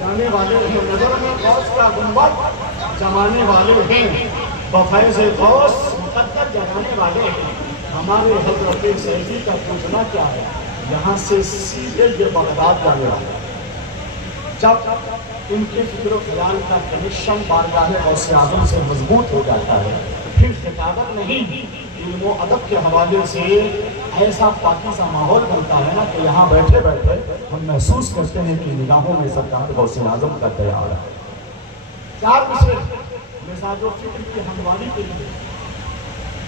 جانے والے ہیں، نظر میں غوث کا گنبد جمانے والے ہیں، بفیض غوث مقدر جگانے والے ہیں۔ ہمارے حضرت سیدی کا پوچھنا کیا ہے، یہاں سے سیدھے یہ بغداد جانے والے۔ جب ان کے فکر و خیال کا کنیکشن بارگاہ غوث اعظم سے مضبوط ہو جاتا ہے، پھر خطابت نہیں، علم و ادب کے حوالے سے ایسا پاکیزہ ماحول بنتا ہے نا کہ یہاں بیٹھے بیٹھے ہم محسوس کرتے ہیں کہ نگاہوں میں سرکار غوث اعظم کا تیار ہے۔ چار مصرے مزاج و فکر کی ہمواری کے لیے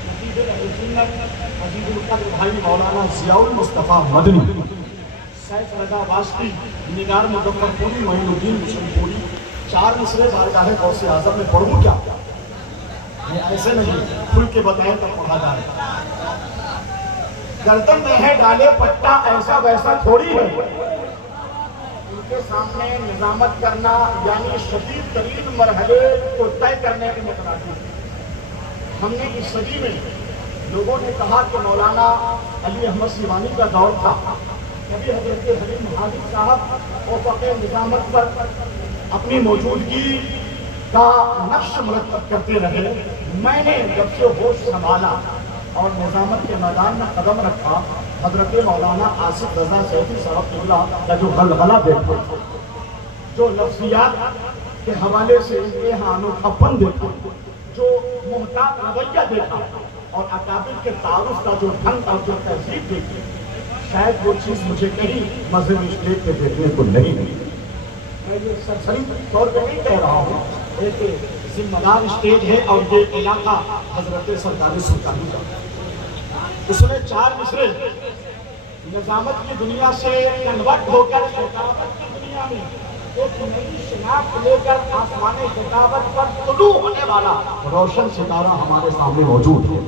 نتیب اہل سنت عزیز القدر بھائی مولانا ضیاء المصطفیٰ مدنی، سیف رضا واسطی، نگار مظفر پوری، معین الدین مشن پوری، چار مصرے بارگاہ غوث اعظم میں پڑھوں کیا؟ ایسے نہیں کھل کے بتائیں تو پڑھا جائے۔ گردن میں ہے ڈالے پٹا ایسا ویسا تھوڑی ہے، ان کے سامنے نظامت کرنا یعنی شدید ترین مرحلے کو طے کرنے کے مترادف ہے۔ ہم نے اس صدی میں لوگوں نے کہا کہ مولانا علی احمد سیوانی کا دور تھا، کبھی حضرت حلیم حافظ صاحب افق نظامت پر اپنی موجودگی کا نقش مرتب کرتے رہے۔ میں نے جب سے ہوش سنبھالا اور نظامت کے میدان میں قدم رکھا، حضرت مولانا آصف رضا سیفی صاحب اللہ کا جو غلغلہ دیکھا، جو لفظیات کے حوالے سے امتحان و اپن دیکھا، جو محتاط رویہ دیکھا، اور اکابر کے تعارف کا جو ڈھنگ اور جو تہذیب دیکھی، شاید وہ چیز مجھے کہیں مذہبی اسٹیج پہ دیکھنے کو نہیں ملی۔ میں یہ سرسری طور پہ نہیں کہہ رہا ہوں، ایک ذمہ دار اسٹیج ہے اور یہ علاقہ حضرت سرکار سلطانی کا۔ اس نے چار مصرے نظامت کی دنیا سے کنورٹ ہو کر خطابت کی دنیا میں ایک نئی شناخت لے کر آسمان خطابت پر طلوع ہونے والا روشن ستارہ ہمارے سامنے موجود ہے۔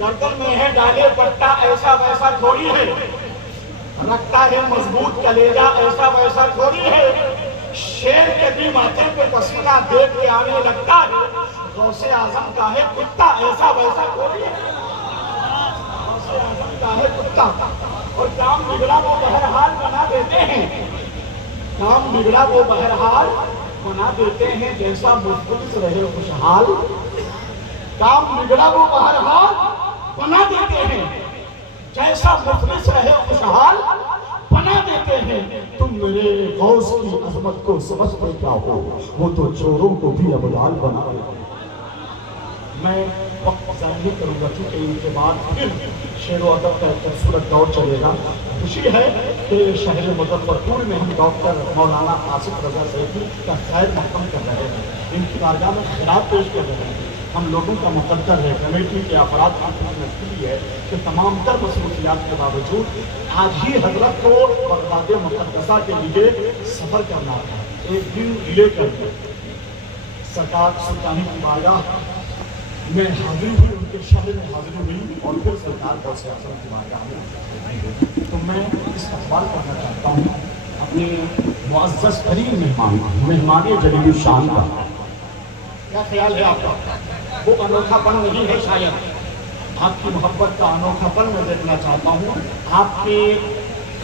گردن میں ہے ڈالے پٹا ایسا ویسا تھوڑی ہے، رکھتا ہے مضبوط کلیجہ ایسا ویسا تھوڑی ہے، شیر کے بھی ماتھے پہ پسینہ دیکھ کے آنے لگتا ہے، غوث اعظم کا ہے کتا ایسا ویسا تھوڑی ہے، غوث اعظم کا ہے کتا، اور کام بگڑا وہ بہرحال بنا دیتے ہیں، کام بگڑا وہ بہرحال بنا دیتے ہیں، جیسا مفلس رہے خوشحال، کام بگڑا وہ بہرحال بنا دیتے ہیں، جیسا مفلس رہے خوشحال بنا دیتے ہیں۔ تم میرے غوث کی عظمت کو سمجھتے کیا ہو، وہ تو چوروں کو بھی ابدال بنا دیتے ہیں۔ میں وقت ضائع نہیں کروں گا چونکہ ان کے بعد پھر شعر و ادب کا ایک خوبصورت دور چلے گا۔ خوشی ہے کہ شہر مظفر پور میں ہم ڈاکٹر مولانا آصف رضا سیفی کا خیر مقدم کر رہے ہیں، ان کی بارگاہ میں خیرات پیش کر رہے ہیں۔ ہم لوگوں کا مقدر ہے، کمیٹی کے افراد کی مشکل ہے کہ تمام تر مصروفیات کے باوجود آج ہی حضرت کو بغداد مقدسہ کے لیے سفر کرنا ہے، ایک دن لے کر سرکار سلطانی کی بارگاہ میں حاضر ہوئی، ان کے شہر میں حاضر ہوئی، اور پھر سرکار غوث اعظم کی بارگاہ میں۔ تو میں استقبال کرنا چاہتا ہوں اپنے معزز ترین مہمان جلیل الشان کا۔ کیا خیال ہے آپ کا؟ وہ انوکھا پن نہیں ہے شاید، آپ کی محبت کا انوکھا پن میں دیکھنا چاہتا ہوں، آپ کے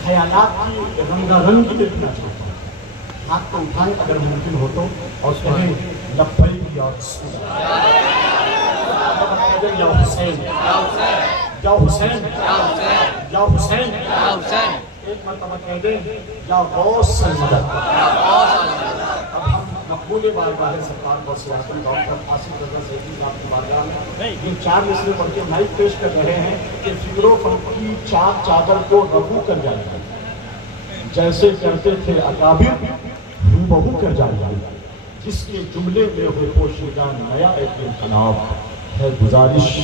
خیالات کی رنگا رنگی دیکھنا چاہتا ہوں۔ ہاتھ کو اٹھائیں اگر ممکن ہو تو اور کہیں لبیک یا رسول اللہ، یا حسین یا حسین یا حسین، ایک مرتبہ کہہ دیں یا غوث سے مدد۔ اب ہم مقبول بارگاہ سرکار غوث اعظم ڈاکٹر آصف رضا سیفی صاحب کی بارگاہ میں یہ چار مصرے پڑھ کے مائک پیش کر رہے ہیں کہ فکر و فن کی چار چادر کو رفو کر جائے گا، جیسے کرتے تھے اکابر ہو بہو کر جائے گا، جس کے جملے میں ہوئے پوشیدہ نیا ایک انقلاب ہے، گزارش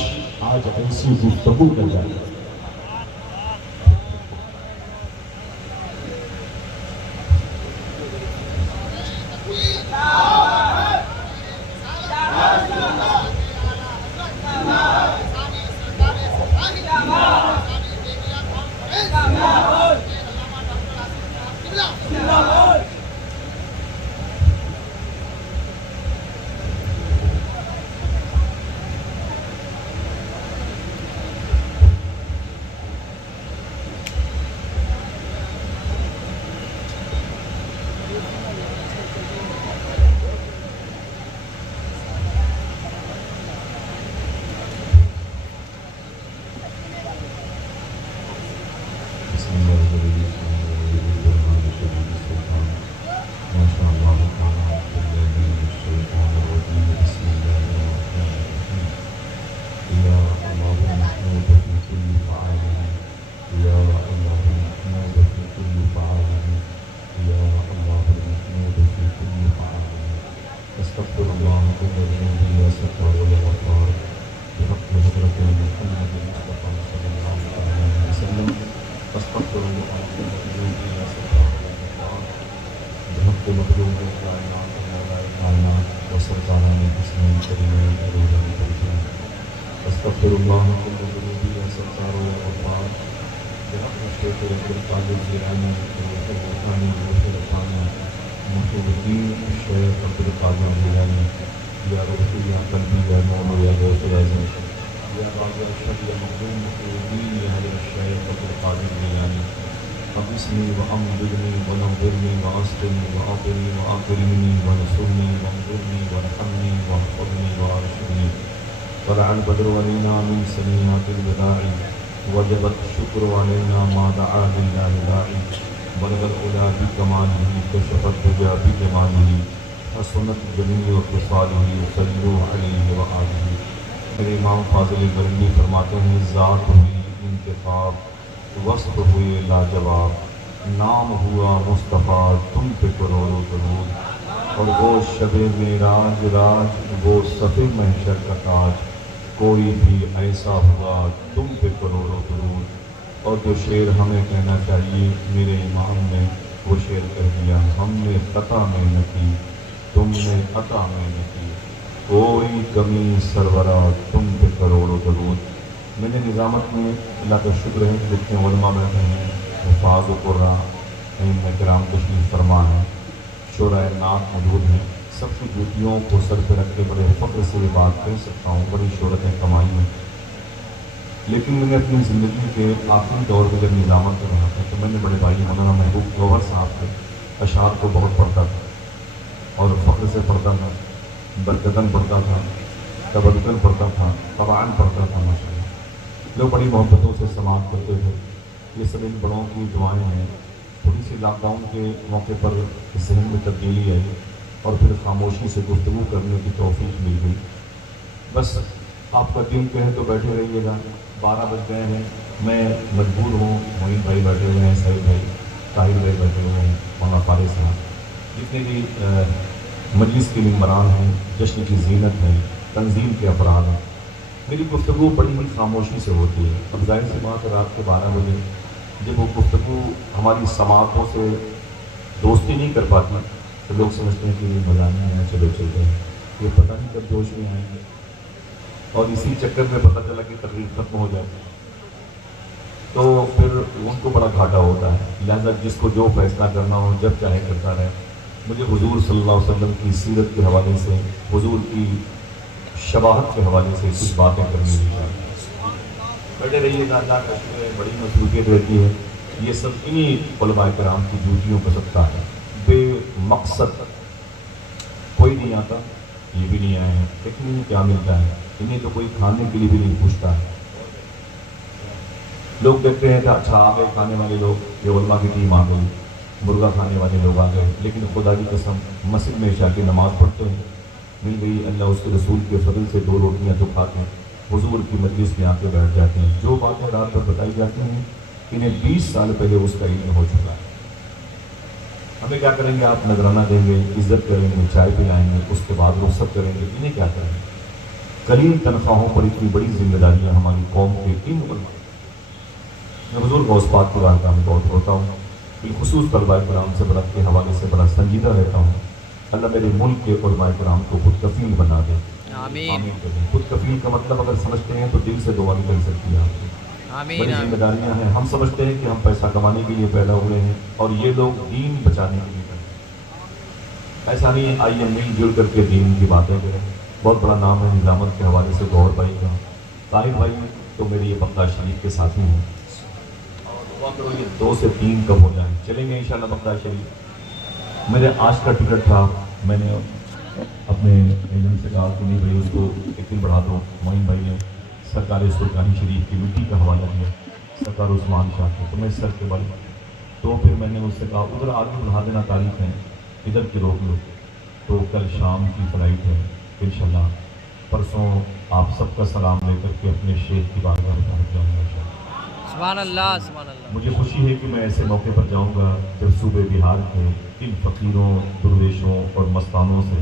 آج ایسی گفتگو کر جائے گا۔ استغفر الله الذي لا ستر ولا غفار بحق حضرة محمد المصطفى صلى الله عليه وسلم استغفر الله الذي لا ستر ولا غفار بحق مخلوق الكائنات مولا الكائنات وسلطان الحسن الكريم الألوه الكريم استغفر الله الذي لا ستر ولا غفار بحق الشيخ عبد القادر الجيلاني والروح الروحاني والروح الروحاني محمد الدين الشيخ عبد القادر الجيلاني يا روحي يا قلبي يا نور يا غوث العظيم يا راجع الشر يا مخدوم محمد الدين يا هدى الشيخ عبد القادر الجيلاني اغثني وأنظرني ونظرني وأسقني وأعطني وأكرمني ونصرني وانظرني وارحمني واحفظني وارشدني طلع البدر علينا من سنيات الوداع وجب الشكر علينا ما دعا لله داعي بلغ العلا بكماله كشف الدجى بجماله حسنت جميع خصاله صلوا علیہ وآلہ. میرے امام فاضل بریلوی فرماتے ہیں ذات ہوئی انتخاب وصف ہوئے لاجواب نام ہوا مصطفیٰ تم پہ کروڑوں درود اور وہ شب معراج راج وہ صف محشر کا تاج کوئی بھی ایسا ہوا تم پہ کروڑوں درود. اور جو شعر ہمیں کہنا چاہیے میرے امام نے وہ شعر کہہ دیا ہم نے خطا میں نہ کی تم نے عطا میں نہ کی کوئی کمی سرورا تم پہ کروڑوں درود. میں نے نظامت میں اللہ کا شکر ہے جتنے علماء بیٹھے ہیں حفاظ و قرآن ائمہ کرام تشریف فرما ہیں شعراء نعت موجود ہیں سب کی ڈیوٹیوں کو سر پہ رکھ کے بڑے فخر سے یہ بات کہہ سکتا ہوں بڑی شہرتیں کمائی ہیں. لیکن میں نے اپنی زندگی کے آخری دور میں جب نظامت کر رہا تھا تو میں نے بڑے بھائی مولانا محبوب گوہر صاحب کے اشعار کو بہت پڑھتا تھا اور فخر سے پڑھتا تھا برقدن پڑھتا تھا تبدن پڑھتا تھا طبعاً پڑھتا تھا ماشاء اللہ. لوگ بڑی محبتوں سے سماعت کرتے تھے. یہ سب ان بڑوں کی دعائیں ہیں. تھوڑی سی لاک ڈاؤن کے موقع پر ذہن میں تبدیلی آئی اور پھر خاموشی سے گفتگو کرنے کی توفیق مل گئی. بس آپ کا دل کہے تو بیٹھے رہیے گا. 12 بج گئے ہیں میں مجبور ہوں. معین بھائی بیٹھے ہوئے ہیں سعید بھائی طاہر بھائی بیٹھے ہوئے ہیں مولانا فارغ صاحب جتنے بھی مجلس کے ممبران ہیں جشن کی زینت ہے تنظیم کے افراد ہیں. میری گفتگو بڑی ہی خاموشی سے ہوتی ہے. اب ظاہر سی بات ہے رات کے 12 بجے جب وہ گفتگو ہماری سماعتوں سے دوستی نہیں کر پاتی تو لوگ سمجھتے ہیں کہ یہ مزہ نہیں ہے چلو چلتے ہیں یہ پتہ نہیں کب جوش میں آئیں گے اور اسی چکر میں پتہ چلا کہ تقریر ختم ہو جائے تو پھر ان کو بڑا گھاٹا ہوتا ہے. لہذا جس کو جو فیصلہ کرنا ہو جب چاہے کرتا رہے. مجھے حضور صلی اللہ علیہ وسلم کی سیرت کے حوالے سے حضور کی شباہت کے حوالے سے کچھ باتیں کرنی چاہیے. بیٹھے رہیے گا. اللہ کا شکر ہے بڑی مصروفیت رہتی ہے. یہ سب انہی علماء کرام کی ڈیوٹیوں کا سکتا ہے. بے مقصد کوئی نہیں آتا یہ بھی نہیں آئے ہیں لیکن انہیں کیا ملتا ہے انہیں تو کوئی کھانے کے لیے بھی نہیں پوچھتا ہے. لوگ دیکھتے ہیں کہ اچھا آ گئے کھانے والے لوگ یہ علماء کی ٹیم آ گئی مرغا کھانے والے لوگ آ گئے. لیکن خدا کی قسم مسجد میں عشاء کی نماز پڑھتے ہیں مل گئی اللہ اس کے رسول کے فضل سے 2 روٹیاں تو کھاتے ہیں حضور کی مجلس میں آ کے بیٹھ جاتے ہیں. جو باتیں رات بھر بتائی جاتی ہیں انہیں 20 سال پہلے اس کا علم ہو چکا ہے. ہمیں کیا کریں گے آپ نذرانہ دیں گے عزت کریں گے چائے پلائیں گے اس کے بعد رخصت کریں گے. انہیں کیا کریں گے. قلیل تنخواہوں پر اتنی بڑی ذمہ داریاں ہماری قوم کے ان علماء. میں حضور غوث پاک کے بارے میں بہت ہوتا ہوں بالخصوص طلباء کرام سے بڑا کے حوالے سے بڑا سنجیدہ رہتا ہوں. اللہ میرے ملک کے علماء کرام کو خود کفیل بنا دے. آمین. خود کفیل کا مطلب اگر سمجھتے ہیں تو دل سے دعا نکل سکتی ہے آپ کی. بڑی ذمہ داریاں ہیں. ہم سمجھتے ہیں کہ ہم پیسہ کمانے کے لیے پیدا ہوئے ہیں اور یہ لوگ دین بچانے کے لیے کرتے ہیں. ایسا نہیں. آئیے مل جل کر کے دین کی باتیں کریں. بہت بڑا نام ہے نظامت کے حوالے سے گوہر بھائی کا. طاہر بھائی تو میری یہ بقدہ شریف کے ساتھی ہیں اور دعا کرو یہ 2 سے 3 کب ہو جائیں. چلیں گے انشاءاللہ بقدہ شریف. میرے آج کا ٹکٹ تھا میں نے اپنے ایجنٹ سے کہا کہ نہیں بھائی اس کو ایک دن بڑھا دو. معین بھائی نے سرکار سلطانی شریف کی مٹی کا حوالہ دیا سرکار عثمان شاہ کو تو میں سر کے بل تو پھر میں نے اس سے کہا ادھر آگے بڑھا دینا تاریخ ہے ادھر کی روک لو. تو کل شام کی فلائٹ ہے انشاءاللہ. پرسوں آپ سب کا سلام لے کر کے اپنے شیخ کی بارگاہ میں پہنچ جاؤں گا. سبحان اللہ سبحان اللہ. مجھے خوشی ہے کہ میں ایسے موقع پر جاؤں گا جب صوبے بہار کے ان فقیروں درویشوں اور مستانوں سے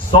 100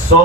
100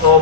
100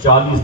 40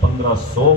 1500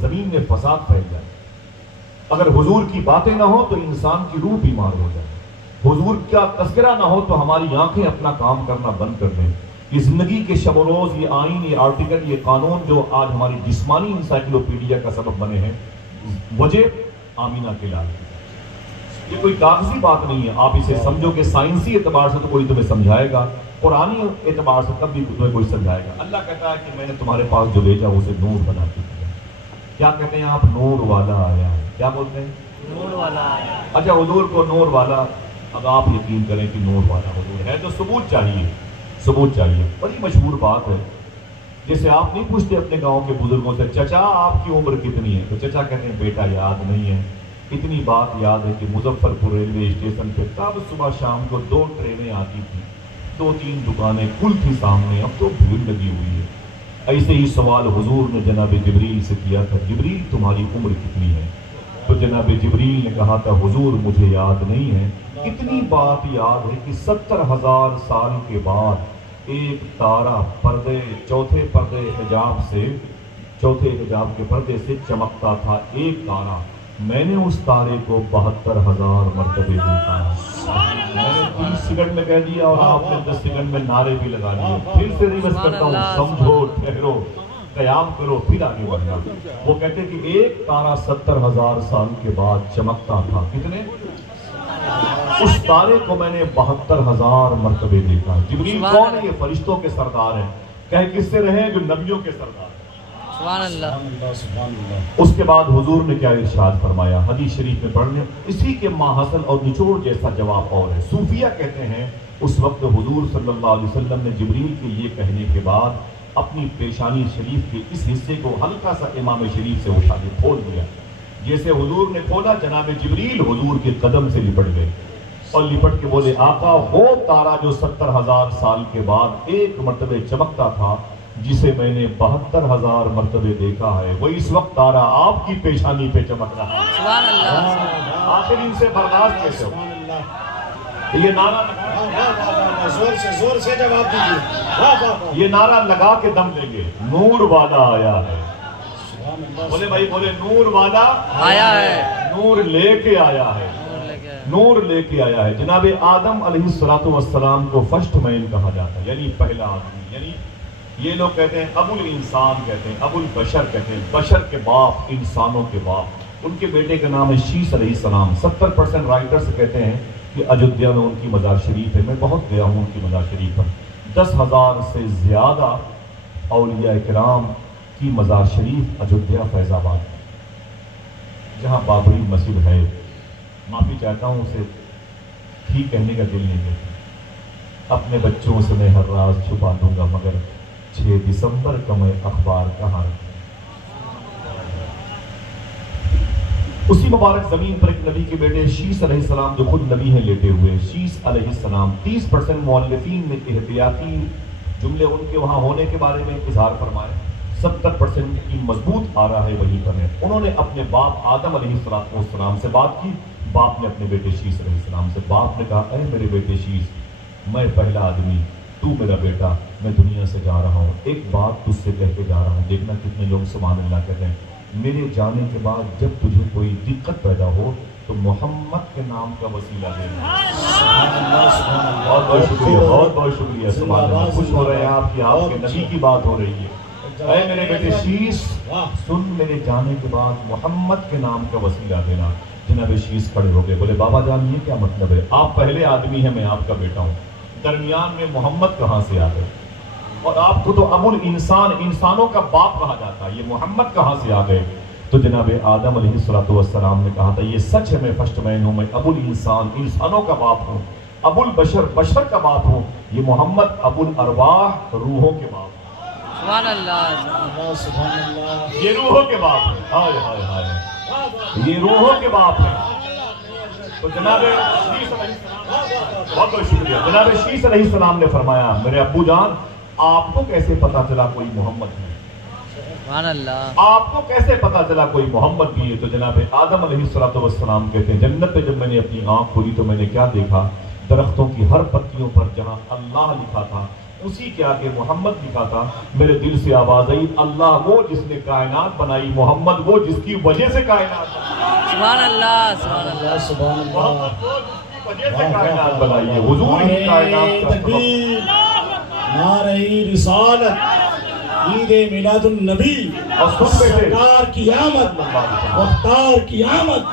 زمین میں فساد پھیل جائے، اگر حضور کی باتیں نہ ہو تو انسان کی روح بیمار ہو جائے، حضور کا تذکرہ نہ ہو تو ہماری آنکھیں اپنا کام کرنا بند کر دیں۔ یہ زندگی کے شب و روز، یہ آئین، یہ آرٹیکل، یہ قانون جو آج ہماری جسمانی انسائکلوپیڈیا کا سبب بنے ہیں، وجہ آمینہ کے لال۔ یہ کوئی کاغذی بات نہیں ہے، آپ اسے سمجھو کہ سائنسی اعتبار سے تو کوئی تمہیں سمجھائے گا، قرآنی اعتبار سے تب بھی تمہیں کوئی سمجھائے گا۔ اللہ کہتا ہے کہ میں نے تمہارے پاس جو بھیجا اسے نور بنا کے دیا۔ کیا کہتے ہیں آپ؟ نور والا آیا ہے۔ کیا بولتے ہیں؟ نور والا آیا۔ اچھا، حضور کو نور والا، اب آپ یقین کریں کہ نور والا حضور ہے تو ثبوت چاہیے، ثبوت چاہیے۔ بڑی مشہور بات ہے، جیسے آپ نہیں پوچھتے اپنے گاؤں کے بزرگوں سے چچا آپ کی عمر کتنی ہے، تو چچا کہتے ہیں بیٹا یاد نہیں ہے۔ اتنی بات یاد ہے کہ مظفر پور ریلوے اسٹیشن پہ تب صبح شام کو 2 ٹرینیں آتی تھیں، 2-3 دکانیں کھل تھی سامنے، اب تو بھیڑ لگی ہوئی ہے۔ ایسے ہی سوال حضور نے جناب جبریل سے کیا تھا، جبریل تمہاری عمر کتنی ہے؟ تو جناب جبریل نے کہا تھا حضور مجھے یاد نہیں ہے، اتنی بات یاد ہے کہ 70,000 سال کے بعد ایک تارا پردے چوتھے حجاب کے پردے سے چمکتا تھا، ایک تارا۔ میں نے اس تارے کو 72,000 مرتبے دیکھا۔ میں نے 30 سیکنڈ میں کہہ دیا اور آپ نے 10 سیکنڈ میں نعرے بھی لگا لیے۔ پھر سے ریورس کرتا ہوں، سمجھو، ٹھہرو، قیام کرو، پھر آگے بڑھنا۔ وہ کہتے ہیں کہ ایک تارا 70,000 سال کے بعد چمکتا تھا، کتنے؟ اس تارے کو میں نے 72,000 مرتبے دیکھا۔ جبریل کون ہے؟ یہ فرشتوں کے سردار ہیں۔ کہے کس سے رہے؟ جو نبیوں کے سردار ہیں۔ سبحان اللہ، سبحان اللہ۔ اس کے بعد حضور نے کیا ارشاد فرمایا؟ حدیث شریف میں پڑھنے اسی کے ماحصل اور نچوڑ جیسا جواب اور ہے۔ صوفیہ کہتے ہیں اس وقت حضور صلی اللہ علیہ وسلم نے جبریل کے یہ کہنے کے بعد اپنی پیشانی شریف کے اس حصے کو ہلکا سا امام شریف سے اٹھا کے کھول دیا۔ جیسے حضور نے کھولا، جناب جبریل حضور کے قدم سے لپٹ گئے اور لپٹ کے بولے آقا وہ تارا جو 70,000 سال کے بعد ایک مرتبہ چمکتا تھا، جسے میں نے 72,000 مرتبے دیکھا ہے، وہ اس وقت تارا آپ کی پیشانی پہ چمک رہا ہے۔ سبحان اللہ۔ آخر ان سے برداشت کیسے ہو؟ سبحان اللہ۔ یہ نعرہ زور سے جواب دیجیے۔ یہ نعرہ لگا کے دم لیں گے، نور والا آیا ہے۔ بولے بھائی، بولے نور والا آیا ہے، نور لے کے آیا ہے، نور لے کے آیا۔ نور لے کے آیا ہے۔ جناب آدم علیہ السلام کو فرسٹ مین کہا جاتا ہے، یعنی پہلا آدمی۔ یعنی یہ لوگ کہتے ہیں ابو الانسان، کہتے ہیں ابو البشر، کہتے ہیں بشر کے باپ، انسانوں کے باپ۔ ان کے بیٹے کا نام ہے شیس علیہ السلام۔ 70% رائٹرز کہتے ہیں کہ اجودھیا میں ان کی مزار شریف ہے۔ میں بہت گیا ہوں ان کی مزار شریف پر۔ 10,000 سے زیادہ اولیاء کرام کی مزار شریف اجودھیا فیض آباد ہے، جہاں بابری مسجد ہے۔ معافی چاہتا ہوں، اسے ٹھیک کہنے کا دل نہیں کرتا۔ اپنے بچوں سے میں ہر راز چھپا دوں گا، مگر 6 دسمبر کا میں اخبار کہاں رکھوں؟ اسی مبارک زمین پر ایک نبی کے بیٹے شیس علیہ السلام جو خود نبی ہیں لیٹے ہوئے، شیس علیہ السلام۔ 30% مؤلفین نے احتیاطی جملے ان کے وہاں ہونے کے بارے میں اظہار فرمائے، 70% کی مضبوط آ رہا ہے وہی پر ہے۔ انہوں نے اپنے باپ آدم علیہ السلام سے بات کی، باپ نے اپنے بیٹے شیس علیہ السلام سے، باپ نے کہا اے میرے بیٹے شیس، میں پہلا آدمی، تو میرا بیٹا، میں دنیا سے جا رہا ہوں، ایک بات تجھ سے کہہ کے جا رہا ہوں، دیکھنا کتنے لوگ سبحان اللہ کہتے ہیں۔ میرے جانے کے بعد جب تجھے کوئی دقت پیدا ہو تو محمد کے نام کا وسیلہ دینا۔ بہت بہت شکریہ، بہت بہت شکریہ، سبحان اللہ۔ خوش ہو رہے ہیں آپ کی، آپ کے نبی کی بات ہو رہی ہے۔ اے میرے بیٹے شیس، سن، میرے جانے کے بعد محمد کے نام کا وسیلہ دینا۔ جناب شیس کھڑے ہو گئے، بولے بابا جان یہ کیا مطلب ہے؟ آپ پہلے آدمی ہیں، میں آپ کا بیٹا ہوں، درمیان میں محمد کہاں سے آ گئے؟ اور آپ کو تو ابو الانسان، انسانوں کا باپ کہا جاتا ہے، یہ محمد کہاں سے آ گئے؟ تو جناب آدم علیہ السلام نے کہا تھا یہ سچ ہے، میں فرسٹ مین ہوں، میں ابو الانسان، انسانوں کا باپ ہوں، ابو البشر، بشر کا باپ ہوں، یہ محمد ابو الارواح، روحوں کے باپ ہیں۔ سبحان اللہ، سبحان اللہ۔ یہ روحوں کے باپ ہیں، ہائے ہائے ہائے، یہ روحوں کے باپ ہیں۔ تو جناب شیس علیہ السلام، بہت بہت شکریہ، جناب شیس علیہ السلام نے فرمایا میرے ابو جان آپ کو کیسے پتا چلا کوئی محمد ہے؟ سبحان اللہ، آپ کو کیسے پتا چلا کوئی محمد بھی ہے؟ تو جناب آدم علیہ السلام کہتے ہیں جنت میں جب میں نے اپنی آنکھ کھولی تو میں نے کیا دیکھا؟ درختوں کی ہر پتیوں پر جہاں اللہ لکھا تھا اسی کے آگے محمد لکھا تھا. میرے دل سے آواز آئی اللہ وہ جس نے کائنات بنائی, محمد وہ جس کی وجہ سے کائنات بنائی. سبحان اللہ سبحان اللہ سبحان اللہ. محمد وہ جس کی وجہ سے کائنات بنائی ہے. حضور ہی کائنات کا سبب. تکبیر, نعرہ رسالت, عید میلاد النبی, اور سن بیٹے سرکار کی آمد, مختار کی آمد.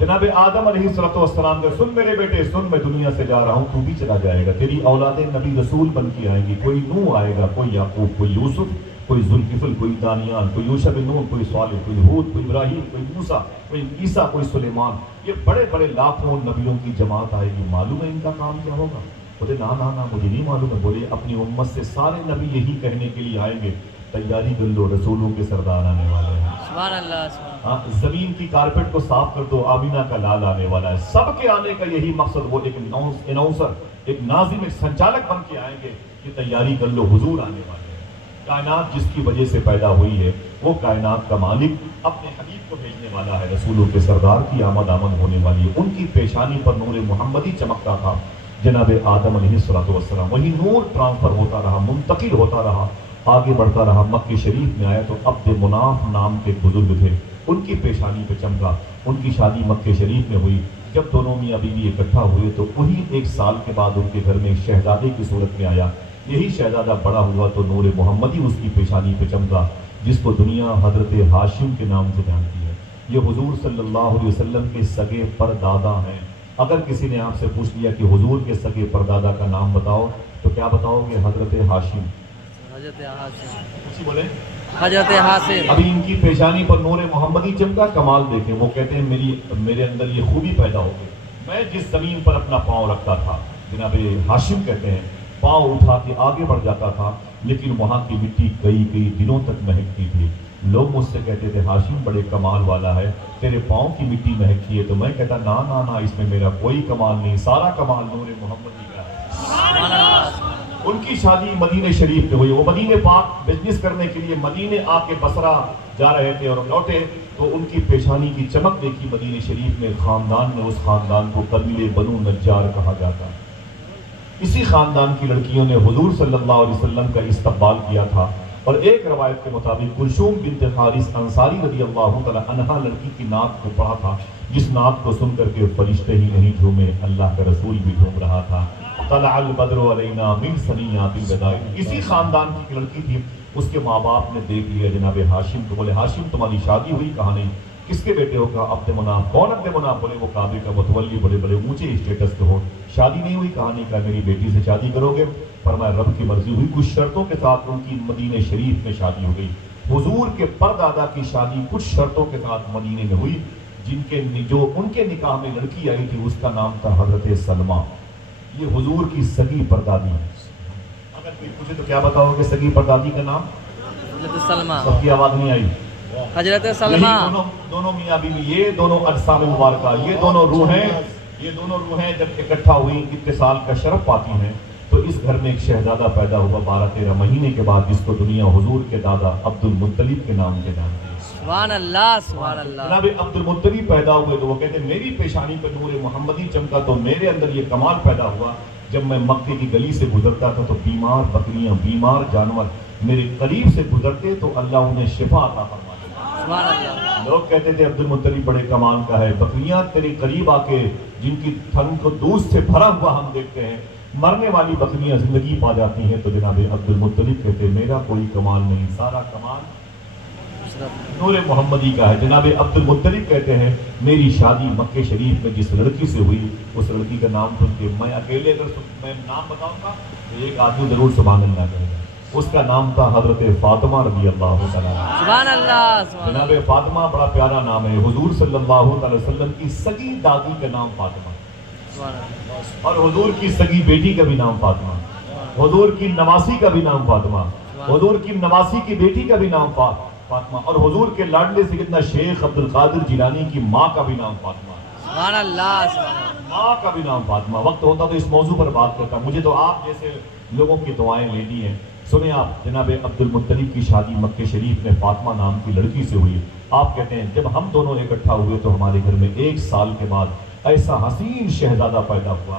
جناب آدم علیہ السلام کا سن میرے بیٹے سن, میں دنیا سے جا رہا ہوں, تو بھی چلا جائے گا, تیری اولادیں نبی رسول بن کے آئیں گی. کوئی نوح آئے گا, کوئی یعقوب, کوئی یوسف, کوئی ذوالکفل, کوئی دانیال, کوئی یوشع بن نون, کوئی صالح, کوئی ہود, کوئی ابراہیم, کوئی موسیٰ, کوئی عیسیٰ, کوئی سلیمان. یہ بڑے بڑے لاکھوں نبیوں کی جماعت آئے گی. معلوم ہے ان کا کام کیا ہوگا؟ بولے نا مجھے نہیں معلوم ہے. بولے اپنی امت سے سارے نبی یہی کہنے کے لیے آئیں گے تیاری کر لو, رسولوں کے سردار آنے والے ہیں. سبحان اللہ سبحان اللہ. زمین کی کارپیٹ کو صاف کر دو, آمینہ کا لال آنے والا ہے. سب کے آنے کا یہی مقصد, وہ ایک اناؤنسر, ایک ناظم, ایک سنچالک بن کے آئیں گے کہ تیاری کر لو, حضور آنے والے ہیں. کائنات جس کی وجہ سے پیدا ہوئی ہے وہ کائنات کا مالک اپنے حبیب کو بھیجنے والا ہے. رسولوں کے سردار کی آمد ہونے والی ہے. ان کی پیشانی پر نور محمدی چمکتا تھا. جناب آدم علیہ السلام, وہی نور ٹرانسفر ہوتا رہا, منتقل ہوتا رہا, آگے بڑھتا رہا. مکہ شریف میں آیا تو عبد مناف نام کے بزرگ تھے, ان کی پیشانی پہ چمکا. ان کی شادی مکہ شریف میں ہوئی. جب دونوں میاں بیوی اکٹھا ہوئے تو وہی 1 سال کے بعد ان کے گھر میں ایک شہزادے کی صورت میں آیا. یہی شہزادہ بڑا ہوا تو نور محمدی اس کی پیشانی پہ چمکا, جس کو دنیا حضرت ہاشم کے نام سے جانتی ہے. یہ حضور صلی اللہ علیہ وسلم کے سگے پردادا ہیں. اگر کسی نے آپ سے پوچھ لیا کہ حضور کے سگے پردادا کا نام بتاؤ تو کیا بتاؤ گے؟ حضرت ہاشم. حضرت ہاشم. کسی بولے حضرت ہاشم. ابھی ان کی پیشانی پر نور محمدی چمکا. کمال دیکھیں, وہ کہتے ہیں میرے اندر یہ خوبی پیدا ہو گئی. میں جس زمین پر اپنا پاؤں رکھتا تھا, جناب ہاشم کہتے ہیں, پاؤں اٹھا کے آگے بڑھ جاتا تھا, لیکن وہاں کی مٹی کئی دنوں تک مہکتی تھی. لوگ مجھ سے کہتے تھے ہاشم بڑے کمال والا ہے, تیرے پاؤں کی مٹی مہکتی ہے. تو میں کہتا نا اس میں میرا کوئی کمال نہیں, سارا کمال نور محمدی کا ہے. ان کی شادی مدینہ شریف میں ہوئی. وہ مدینہ پاک بزنس کرنے کے لیے مدینہ آ کے بصرہ جا رہے تھے اور لوٹے تو ان کی پیشانی کی چمک دیکھی مدینہ شریف میں. خاندان نے, اس خاندان کو قبیلہ بنو نجار کہا جاتا ہے. اسی خاندان کی لڑکیوں نے حضور صلی اللہ علیہ وسلم کا استقبال کیا تھا. اور ایک روایت کے مطابق کلثوم بنت حارث انصاری رضی اللہ تعالی عنہا لڑکی کی نعت کو پڑھا تھا, جس نعت کو سن کر کے فرشتے ہی نہیں جھومے, اللہ کا رسول بھی جھوم رہا تھا. طلع البدر علینا من ثنیات الوداع. اسی خاندان کی لڑکی تھی. اس کے ماں باپ نے دیکھ لیا جناب ہاشم کو. بولے ہاشم تمہاری شادی ہوئی؟ کہا نہیں. کس کے بیٹے ہو؟ کہا عبد مناف. کون عبد مناف؟ بولے وہ کعبے کا متولی, بڑے اونچے اسٹیٹس کے ہو. شادی نہیں ہوئی؟ کہا نہیں. کہا میری بیٹی سے شادی کرو گے؟ فرمایا رب کی مرضی ہوئی. کچھ شرطوں کے ساتھ ان کی مدینہ شریف میں شادی ہو گئی. حضور کے پردادا کی شادی کچھ شرطوں کے ساتھ مدینے میں ہوئی. جو ان کے نکاح میں لڑکی آئی تھی اس کا نام تھا حضرت سلمہ. یہ حضور کی سگی پردادی ہے. اگر کوئی پوچھے تو کیا بتاؤ گے سگی پردادی کا نام؟ حضرت سلمہ. سب کی آواز نہیں آئی. حضرت سلمہ. دونوں میاں بیوی, یہ دونوں اجسام مبارکہ, یہ دونوں روحیں جب اکٹھا ہوئی اتصال کا شرف پاتی ہیں تو اس گھر میں ایک شہزادہ پیدا ہوا 12-13 مہینے کے بعد, جس کو دنیا حضور کے دادا عبد المطلب کے نام سے جانتی ہے. سبحان اللہ سبحان اللہ. جناب عبد المطلب پیدا ہوئے تو وہ کہتے ہیں میری پیشانی پہ نور محمدی چمکا تو میرے اندر یہ کمال پیدا ہوا. جب میں مکے کی گلی سے گزرتا تھا تو بیمار بکریاں, بیمار جانور میرے قریب سے گزرتے تو اللہ انہیں شفا عطا فرما دیتا. سبحان اللہ. لوگ کہتے تھے عبد المطلب بڑے کمال کا ہے. بکریاں تیرے قریب آ کے جن کی تھن کو دودھ سے بھرا ہوا ہم دیکھتے ہیں, مرنے والی بکریاں زندگی پا جاتی ہیں. تو جناب عبد المطلب کہتے میرا کوئی کمال نہیں, سارا کمال نور محمدی کا ہے. جناب عبد المطلب کہتے ہیں میری شادی مکہ شریف میں جس لڑکی سے ہوئی اس لڑکی کا نام سن کے میں اکیلے اگر میں نام بتاؤں گا تو ایک آدمی ضرور سبحان اللہ کہے گا. اس کا نام تھا حضرت فاطمہ رضی اللہ تعالیٰ. سبحان اللہ. جناب فاطمہ بڑا پیارا نام ہے. حضور صلی اللہ علیہ وسلم کی سگی دادی کا نام فاطمہ, اور حضور کی سگی بیٹی کا بھی نام فاطمہ, حضور کی نواسی کا بھی نام فاطمہ, حضور کی نواسی کی بیٹی کا بھی نام فاطمہ, اور حضور کے لاڈلے سیدنا شیخ عبد القادر جیلانی کی ماں کا بھی نام فاطمہ. سبحان اللہ. ماں کا بھی نام فاطمہ. وقت ہوتا تو اس موضوع پر بات کرتا. مجھے تو آپ جیسے لوگوں کی دعائیں لینی ہیں. سنیں آپ, جناب عبد المطلب کی شادی مکہ شریف میں فاطمہ نام کی لڑکی سے ہوئی. آپ کہتے ہیں جب ہم دونوں اکٹھا ہوئے تو ہمارے گھر میں 1 سال کے بعد ایسا حسین شہزادہ پیدا ہوا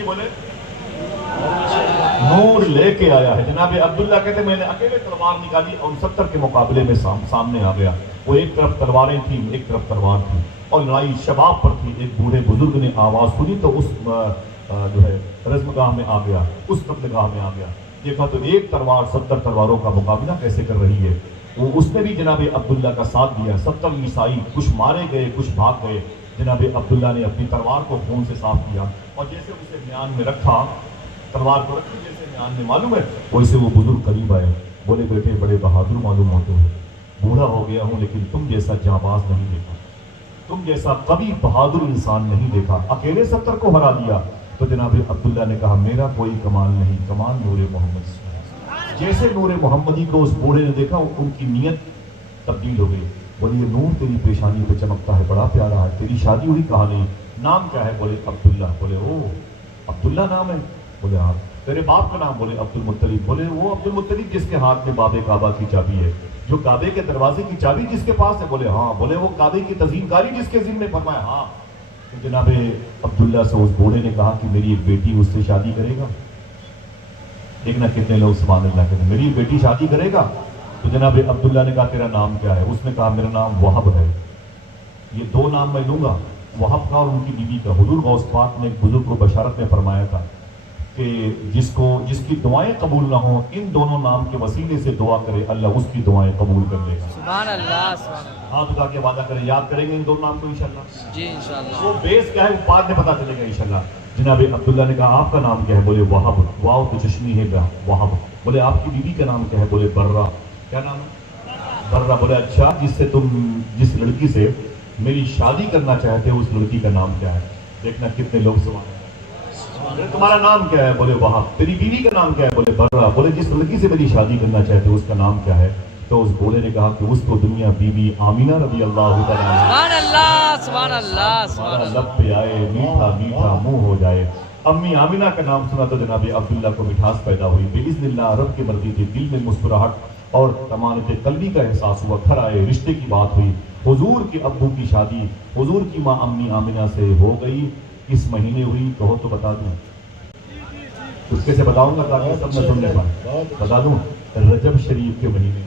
اچھی بولے نور لے کے آیا ہے. جناب عبداللہ کہتے میں نے اکیلے تلوار نکالی اور 70 کے مقابلے میں سامنے آ گیا. وہ ایک طرف تلواریں تھیں ایک طرف تلوار تھی اور لڑائی شباب پر تھی. ایک بوڑھے بزرگ نے آواز سنی تو اس جو ہے رزمگاہ میں آ گیا, اس قتلگاہ میں آ گیا. دیکھا تو ایک تلوار 70 تلواروں کا مقابلہ کیسے کر رہی ہے. وہ اس نے بھی جناب عبداللہ کا ساتھ دیا. 70 عیسائی کچھ مارے گئے کچھ بھاگ گئے. جناب عبداللہ نے اپنی تلوار کو خون سے صاف کیا اور جیسے اسے میان میں رکھا, تلوار کو رکھی جیسے میان میں, معلوم ہے ویسے وہ بزرگ قریب آئے. بولے بیٹے بڑے بہادر معلوم ہوتے ہو, بوڑھا ہو گیا ہوں لیکن تم جیسا جانباز نہیں دیکھا, تم جیسا قوی بہادر انسان نہیں دیکھا, اکیلے 70 کو ہرا دیا. تو جناب عبداللہ نے کہا میرا کوئی کمال نہیں, کمال نور محمد. جیسے نور محمدی کو اس بوڑھے نے دیکھا ان کی نیت تبدیل ہو گئی. بولے یہ نور تیری پیشانی پہ چمکتا ہے, بڑا پیارا ہے, تیری شادی ہوئی کہا نہیں, نام کیا ہے؟ بولے عبداللہ. بولے او عبداللہ نام ہے؟ بولے ہاں. تیرے باپ کا نام؟ بولے عبد المطلب. بولے وہ عبد المطلب جس کے ہاتھ میں باب کعبہ کی چابی ہے, جو کعبے کے دروازے کی چابی جس کے پاس ہے؟ بولے ہاں. بولے وہ کعبے کی تزئین کاری جس کے ذمہ؟ فرمایا ہاں. تو جناب عبداللہ سے اس بوڑھے نے کہا کہ میری ایک بیٹی اس سے شادی کرے گا. دیکھنا کتنے لوگ سبحان اللہ کہتے ہیں میری ایک بیٹی شادی کرے گا. تو جناب عبداللہ نے کہا تیرا نام کیا ہے؟ اس نے کہا میرا نام وہب ہے. یہ دو نام میں لوں گا, وہب کا اور ان کی بیوی کا. حضور غوث پاک نے ایک بزرگ کو بشارت میں فرمایا تھا کہ جس کی دعائیں قبول نہ ہوں ان دونوں نام کے وسیلے سے دعا کرے, اللہ اس کی دعائیں قبول کر لے گا. سبحان اللہ, سبحان اللہ. ہاں خدا کے وعدہ کریں, یاد کریں گے ان دونوں نام کو انشاءاللہ. جی انشاءاللہ. وہ بیس کیا ہے وہ بعد میں پتا چلے گا انشاءاللہ. جناب عبداللہ نے کہا آپ کا نام کیا ہے؟ بولے وہب. واو تو چشمی ہے وہب. بولے آپ کی بیوی کا نام کیا ہے؟ بولے برہ. کیا نام ہے؟ برہ. بولے اچھا جس لڑکی سے میری شادی کرنا چاہتے ہو اس لڑکی کا نام کیا ہے؟ دیکھنا کتنے لوگ سوال. تمہارا نام کیا ہے؟ بولے وہب. تیری بیوی کا نام کیا ہے؟ بولے برہ. بولے جس لڑکی سے میری شادی کرنا چاہتے ہو اس کا نام کیا ہے؟ تو اس بولے نے کہا کہ اس کو دنیا بی بی آمینہ رضی اللہ تعالیٰ سبحان اللہ, سبحان اللہ, سبحان ہمارا اللہ. لب پہ آئے, میٹھا میٹھا منہ ہو جائے. امی آمینہ کا نام سنا تو جناب عبداللہ کو مٹھاس پیدا ہوئی. باذن اللہ رب کی مرضی تھی, دل میں مسکراہٹ اور طمانت قلبی کا احساس ہوا. گھر آئے, رشتے کی بات ہوئی. حضور کے ابو کی شادی حضور کی ماں امی آمینہ سے ہو گئی. کس مہینے ہوئی کہو تو بتا دوں, اس کے سے بتاؤں گا تاکہ سب میں سننے پائے. بتا دوں رجب شریف کے مہینے.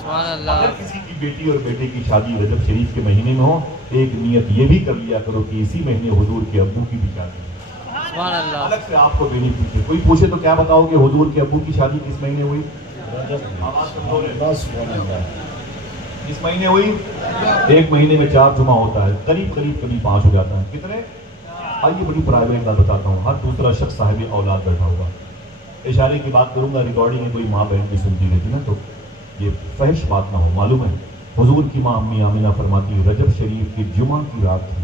سبحان اللہ. اگر کسی کی بیٹی اور بیٹے کی شادی رجب شریف کے مہینے میں ہو, ایک نیت یہ بھی کر لیا کرو کہ اسی مہینے حضور کے ابو کی بھی شادی. سبحان اللہ. الگ سے آپ کو دینی پوچھے, کوئی پوچھے تو کیا بتاؤ کہ حضور کے ابو کی شادی کس مہینے ہوئی؟ آواز کمزور ہے. کس مہینے ہوئی؟ ایک مہینے میں 4 جمعہ ہوتا ہے, قریب 5 ہو جاتا ہے. کتنے؟ آئیے بڑی پرائیویٹ بات بتاتا ہوں. ہر دوسرا شخص صاحب اولاد بیٹھا ہوگا. اشارے کی بات کروں گا, ریکارڈنگ میں کوئی ماں بہن بھی سنتی رہتی نا, تو یہ فحش بات نہ ہو. معلوم ہے حضور کی ماں امی آمینہ فرماتی رجب شریف کی جمعہ کی رات تھی.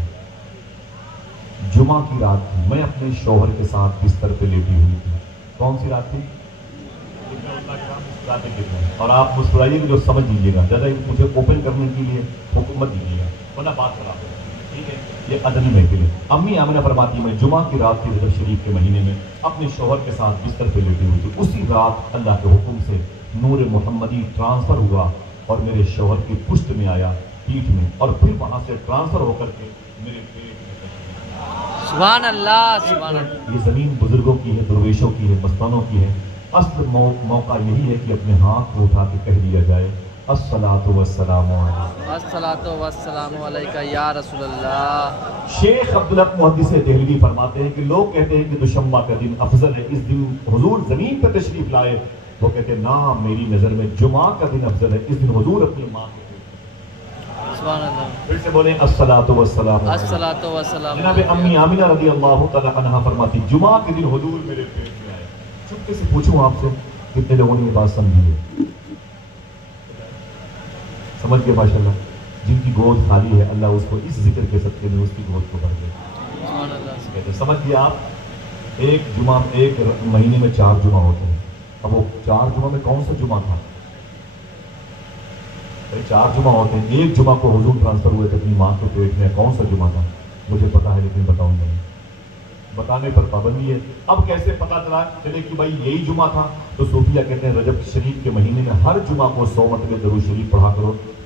جمعہ کی رات تھی, میں اپنے شوہر کے ساتھ بستر پہ لیٹی ہوئی تھی. کون سی رات تھی؟ اور آپ مسکرائیے کہ جو سمجھ لیجیے گا, زیادہ مجھے اوپن کرنے کے لیے حکومت دیجیے گا ورنہ بات کرا دیں. ٹھیک ہے, یہ ادبی محفل ہے. امی آمینہ فرماتی میں جمعہ کی رات تھی رجب شریف کے مہینے میں اپنے شوہر کے ساتھ بستر پہ لیٹی ہوئی تھی. اسی رات اللہ کے حکم سے نور محمدی ٹرانسفر ہوا اور میرے شوہر کی پشت میں آیا, پیٹھ میں, اور پھر وہاں سے ٹرانسفر ہو کر کے میرے پیٹ میں. سبحان اللہ, سبحان اللہ. یہ زمین بزرگوں کی ہے, درویشوں کی ہے, مستانوں کی ہے. اصل موقع یہی ہے کہ اپنے ہاتھ کو اٹھا کے کہہ دیا جائے الصلاۃ والسلام علیکم. الصلاۃ والسلام علیکہ یا رسول اللہ. شیخ عبدالحق محدث دہلوی فرماتے ہیں کہ لوگ کہتے ہیں کہ دوشنبہ کا دن افضل ہے, اس دن حضور زمین پر تشریف لائے. وہ کہتے ہیں نا, میری نظر میں جمعہ کا دن افضل ہے, اس دن حضور اپنی ماں کے سبحان اللہ. پھر سے بولیں الصلاۃ والسلام. الصلاۃ والسلام. جناب امی آمینہ رضی اللہ تعالیٰ عنہا فرماتی جمعہ کے دن حضور میرے پیٹ میں آئے. چپکے سے پوچھوں آپ سے کتنے لوگوں نے یہ بات سمجھی ہے؟ سمجھ گئے ماشاء اللہ. جن کی گود خالی ہے اللہ اس کو اس ذکر کے صدقے میں اس کی گود کو بھر دے. سبحان اللہ. کہتے سمجھ گئے آپ. ایک مہینے میں 4 جمعہ ہوتے ہیں. اب وہ 4 جمعہ میں کون سا جمعہ تھا؟ 4 جمعہ ہوتے ہیں. ایک جمعہ کو حضور ٹرانسفر ہوئے تھے اپنی ماں کے پیٹ میں. کون سا جمعہ تھا؟ مجھے پتا ہے لیکن بتاؤں نہیں, بتانے پر پابندی ہے. اب کیسے پتا چلے کہ بھائی یہی جمعہ تھا؟ تو صوفیہ کہتے ہیں رجب شریف کے مہینے میں ہر جمعہ کو 100 مرتبہ درود شریف پڑھا کرو,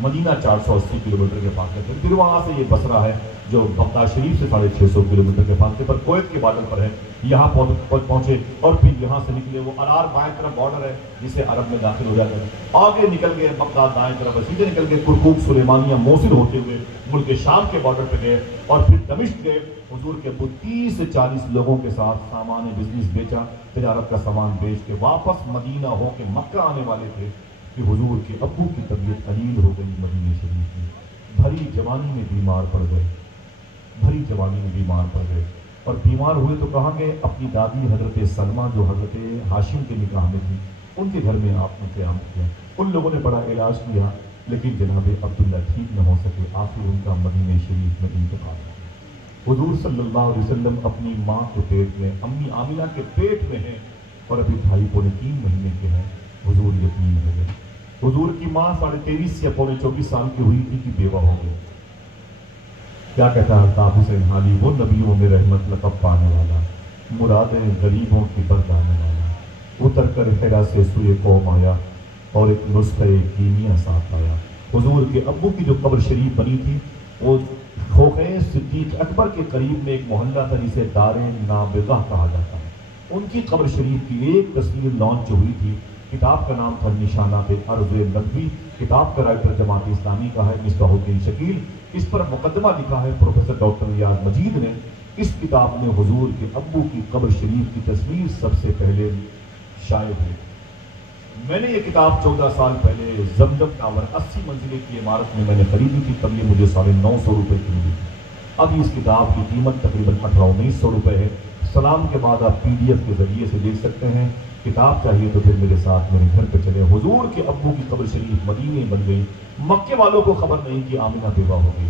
مدینہ 480 کلومیٹر کے فاصلے پر، پھر وہاں سے یہ بصرہ ہے جو بغداد شریف سے 650 کلومیٹر کے فاصلے پر کویت کے بارڈر پر ہے، یہاں پہنچے اور پھر یہاں سے نکلے، وہ ارار بائیں طرف بارڈر ہے جسے عرب میں داخل ہو جاتے ہیں، آگے نکل گئے بغداد دائیں طرف سیدھے نکل گئے کرکوک سلیمانیہ موصل ہوتے ہوئے ملک شام کے بارڈر پہ گئے اور پھر دمشق گئے۔ حضور کے ابو 30 سے 40 لوگوں کے ساتھ سامان بزنس بیچا، تجارت کا سامان بیچ کے واپس مدینہ ہو کے مکہ آنے والے تھے کہ حضور کے ابو کی طبیعت قلیل ہو گئی مدینہ شریف میں، بھری جوانی میں بیمار پڑ گئے، بھری جوانی میں بیمار پڑ گئے اور بیمار ہوئے تو کہاں گئے؟ اپنی دادی حضرت سلمہ جو حضرت ہاشم کے نکاح میں تھی ان کے گھر میں آپ نے قیام کیا، ان لوگوں نے بڑا علاج کیا لیکن جناب عبداللہ ٹھیک نہ ہو سکے، آخر ان کا مدینہ شریف میں انتقال ہو گیا۔ حضور صلی اللہ علیہ وسلم اپنی ماں کے پیٹ میں، امی آمنہ کے پیٹ میں ہیں اور ابھی 2.5-3 مہینے کے ہیں، حضور یتیم ہو گئے۔ حضور کی ماں 23.5 یا 24 سال کی ہوئی تھی کہ بیوہ ہو گئی۔ کیا کہتا ہے الطاف حسین حالی، وہ نبیوں میں رحمت لقب پانے والا، مرادیں غریبوں کی بردانے والا، اتر کر حرا سے سوئے قوم آیا اور ایک نسخہ کیمیا ساتھ آیا۔ حضور کے ابو کی جو قبر شریف بنی تھی وہ خوخے صدیق اکبر کے قریب میں ایک محلہ تھا جسے دار نابغہ کہا جاتا ہے، ان کی قبر شریف کی ایک تصویر لانچ ہوئی تھی، کتاب کا نام تھا نشانات ارض نبوی، کتاب کا رائٹر جماعت اسلامی کا ہے مصباح الدین شکیل، اس پر مقدمہ لکھا ہے پروفیسر ڈاکٹر ریاض مجید نے۔ اس کتاب میں حضور کے ابو کی قبر شریف کی تصویر سب سے پہلے شائع ہوئی۔ میں نے یہ کتاب 14 سال پہلے زمزم ٹاور 80 منزلے کی عمارت میں نے خریدی تھی، تب یہ مجھے 950 روپے کی ملی تھی۔ اب اس کتاب کی قیمت تقریباً 1800-1900 روپے ہے۔ سلام کے بعد آپ PDF کے ذریعے سے دیکھ سکتے ہیں، کتاب چاہیے تو پھر میرے ساتھ میرے گھر پہ چلے۔ حضور کے ابو کی قبر شریف مدینے بن گئی، مکے والوں کو خبر نہیں کہ آمنہ بیوہ ہو گئی،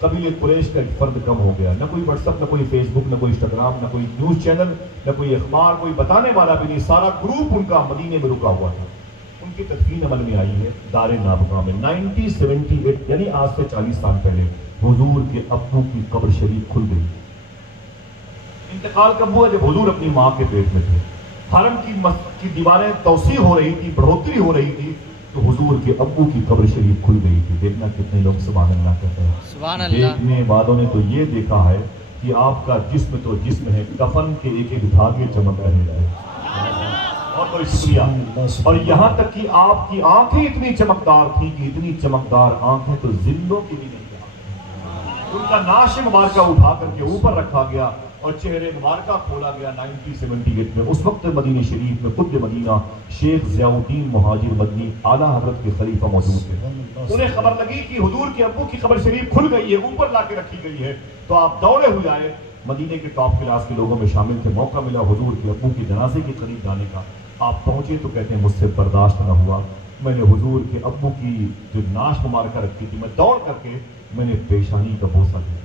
قبیلے قریش کا ایک فرد کم ہو گیا، نہ کوئی واٹس ایپ، نہ کوئی فیس بک، نہ کوئی انسٹاگرام، نہ کوئی نیوز چینل، نہ کوئی اخبار، کوئی بتانے والا بھی نہیں، سارا گروپ ان کا مدینے میں رکا ہوا تھا۔ ان کی تدفین عمل میں آئی ہے دار نابغہ میں 1978، یعنی آج سے 40 سال پہلے حضور کے ابو کی قبر شریف کھل گئی۔ انتقال کب ہوا؟ جب حضور اپنی ماں کے پیٹ میں تھے، حرم کی دیواریں توسیع ہو رہی تھی، بڑھوتری ہو رہی تھی، تو حضور کے ابو کی قبر شریف کھل گئی تھی۔ دیکھنا کتنے لوگ سبحان اللہ کہتے ہیں، سبحان اللہ۔ دیکھنے والوں نے تو یہ دیکھا ہے کہ آپ کا جسم تو جسم ہے، کفن کے ایک ایک دھاگے چمک رہے ہیں۔ بہت بہت شکریہ۔ اور یہاں تک کہ آپ کی آنکھیں اتنی چمکدار تھی کہ اتنی چمکدار آنکھیں تو زندوں کی بھی نہیں تھی۔ ان کا ناش مبارکہ اٹھا کر کے اوپر رکھا گیا اور چہرے مبارکہ کھولا گیا 1978 میں۔ اس وقت مدینہ شریف میں خود مدینہ شیخ ضیاء الدین مہاجر مدنی اعلیٰ حضرت کے خلیفہ موجود تھے۔ انہیں خبر لگی کہ حضور کے ابو کی قبر شریف کھل گئی ہے، اوپر لا کے رکھی گئی ہے، تو آپ دوڑے ہوئے آئے، مدینے کے ٹاپ کلاس کے لوگوں میں شامل تھے، موقع ملا حضور کے ابو کے جنازے کے قریب جانے کا۔ آپ پہنچے تو کہتے ہیں مجھ سے برداشت نہ ہوا، میں نے حضور کے ابو کی جو ناش مبارکہ رکھی تھی، میں دوڑ کر کے میں نے پیشانی کا بوسہ دیا۔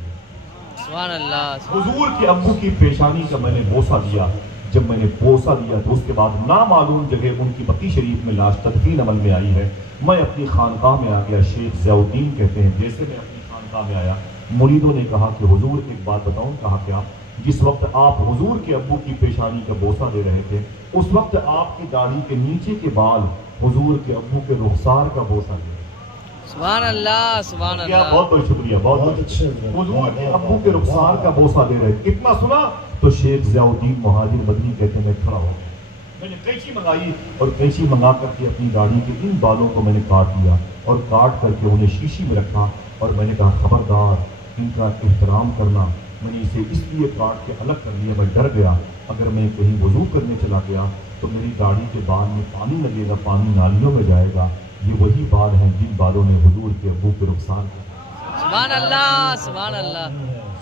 سبحان اللہ۔ حضور کے ابو کی پیشانی کا میں نے بوسہ دیا۔ جب میں نے بوسہ دیا تو اس کے بعد نامعلوم جگہ ان کی بقی شریف میں لاش تدفین عمل میں آئی ہے۔ میں اپنی خانقاہ میں آ گیا، شیخ ضیاء الدین کہتے ہیں جیسے میں اپنی خانقاہ میں آیا، مریدوں نے کہا کہ حضور ایک بات بتاؤں، کہا کیا؟ جس وقت آپ حضور کے ابو کی پیشانی کا بوسہ دے رہے تھے، اس وقت آپ کی داڑھی کے نیچے کے بال حضور کے ابو کے رخسار کا بوسہ دے رہے تھے۔ سبحان اللہ، سبحان اللہ۔ بہت بہت شکریہ، بہت بہت اچھے۔ حضور کے ابو کے رخسار کا بوسہ دے رہے تھے۔ اتنا سنا تو شیخ ضیاء الدین مہاجر مدنی کہتے ہیں میں کھڑا ہو گیا، میں نے قینچی منگائی اور قینچی منگا کر کے اپنی داڑھی کے ان بالوں کو میں نے کاٹ لیا اور کاٹ کر کے انہیں شیشی میں رکھا اور میں نے کہا خبردار ان کا احترام کرنا۔ میں نے اسے اس لیے کاٹ کے الگ کر لیا، میں ڈر گیا اگر میں کہیں وضو کرنے چلا گیا تو میری داڑھی کے بال میں پانی لگے گا، پانی نالیوں میں جائے گا۔ یہ وہی بال ہیں جن بالوں نے حضور کے ابو کے رخسار کو۔ سبحان اللہ، سبحان اللہ۔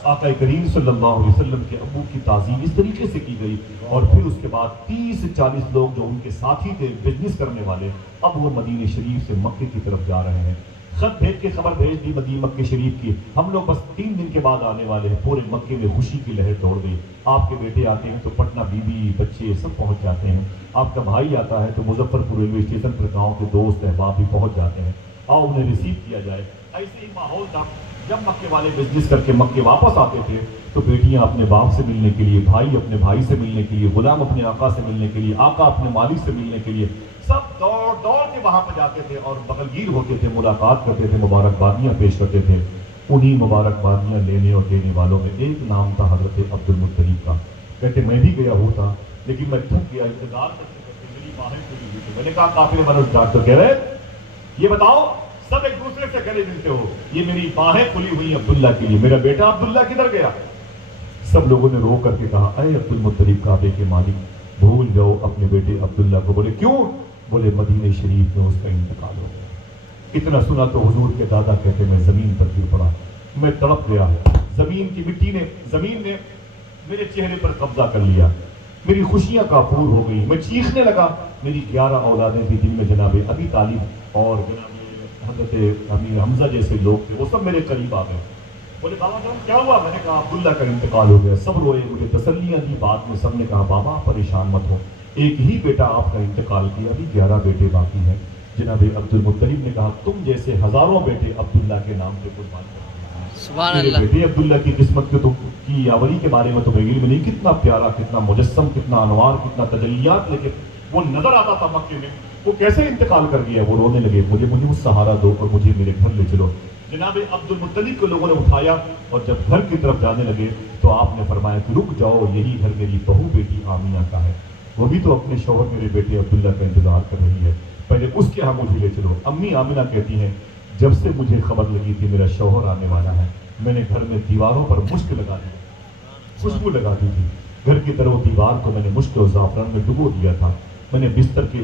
آقا کریم صلی اللہ علیہ وسلم کے ابو کی تعظیم اس طریقے سے کی گئی اور پھر اس کے بعد 30 سے 40 لوگ جو ان کے ساتھی تھے بزنس کرنے والے، اب وہ مدینہ شریف سے مکے کی طرف جا رہے ہیں۔ خط بھیج کے خبر بھیج دی مدینہ مکے شریف کی، ہم لوگ بس 3 دن کے بعد آنے والے ہیں۔ پورے مکے میں خوشی کی لہر دوڑ گئی۔ آپ کے بیٹے آتے ہیں تو پٹنہ بیوی بچے سب پہنچ جاتے ہیں، آپ کا بھائی آتا ہے تو مظفر پور ریلوے اسٹیشن پر گاؤں کے دوست احباب بھی پہنچ جاتے ہیں، آؤ انہیں ریسیو کیا جائے۔ ایسے ہی ماحول تھا۔ جب مکے والے بزنس کر کے مکے واپس آتے تھے تو بیٹیاں اپنے باپ سے ملنے کے لیے، بھائی اپنے بھائی سے ملنے کے لیے، غلام اپنے آقا سے ملنے کے لیے، آقا اپنے مالک سے ملنے کے لیے سب دوڑ دوڑ کے وہاں پہ جاتے تھے اور بغلگیر ہوتے تھے، ملاقات کرتے تھے، مبارکبادیاں پیش کرتے تھے۔ انہی مبارکبادیاں لینے اور دینے والوں میں ایک نام تھا حضرت عبد المطلب کا۔ کہتے میں بھی گیا ہوا تھا لیکن میں تھک گیا، انتظار کرتے کرتے میری باہیں کھلی ہوئی تھی۔ میں نے کہا قافلے والوں سے ڈاکٹر کہہ رہے یہ بتاؤ سب ایک دوسرے سے گلے ملتے ہو، یہ میری باہیں کھلی ہوئی عبداللہ کے لیے، میرا بیٹا عبداللہ کدھر گیا؟ سب لوگوں نے رو کر کے کہا اے عبد المطلب کعبے کے مالک بھول جاؤ اپنے بیٹے عبداللہ کو۔ بولے کیوں؟ بولے مدینہ شریف میں اس کا انتقال ہو گیا۔ اتنا سنا تو حضور کے دادا کہتے میں زمین پر گر پڑا، میں تڑپ گیا، زمین کی مٹی نے، زمین نے میرے چہرے پر قبضہ کر لیا، میری خوشیاں کافور ہو گئی، میں چیخنے لگا۔ میری 11 اولادیں تھیں جن میں جناب ابی طالب اور جناب حضرت امیر حمزہ جیسے لوگ تھے، وہ سب میرے قریب آ گئے۔ بولے بابا جان کیا ہوا؟ میں نے کہا عبداللہ کا انتقال ہو گیا۔ سب روئے، مجھے تسلیاں دی، بعد میں سب نے کہا بابا پریشان مت ہو، ایک ہی بیٹا آپ کا انتقال کیا، ابھی 11 بیٹے باقی ہیں۔ جناب عبد المطلب نے کہا تم جیسے ہزاروں بیٹے عبداللہ کے نام پہ قربان کرتے ہیں، سبحان میرے اللہ۔ بیٹے عبداللہ کی قسمت کی یاوری کے بارے میں تمہیں علم نہیں، کتنا پیارا، کتنا مجسم، کتنا انوار، کتنا تجلیات، لیکن وہ نظر آتا تھا مکے میں، وہ کیسے انتقال کر گیا؟ وہ رونے لگے، مجھے وہ سہارا دو اور مجھے میرے گھر لے چلو۔ جناب عبد المطلب کو لوگوں نے اٹھایا اور جب گھر کی طرف جانے لگے تو آپ نے فرمایا کہ رک جاؤ، یہی گھر میری بہو بیٹی آمینہ کا ہے، وہ بھی تو اپنے شوہر میرے بیٹے عبداللہ کا انتظار کر رہی ہے، پہلے اس کے ہاں مجھے لے چلو۔ امی آمینہ کہتی ہیں جب سے مجھے خبر لگی تھی میرا شوہر آنے والا ہے، میں نے گھر میں دیواروں پر مشک لگا دی، خوشبو لگا دی تھی، گھر کی در و دیوار کو میں نے مشک اور زعفران میں ڈبو دیا تھا، میں نے بستر کے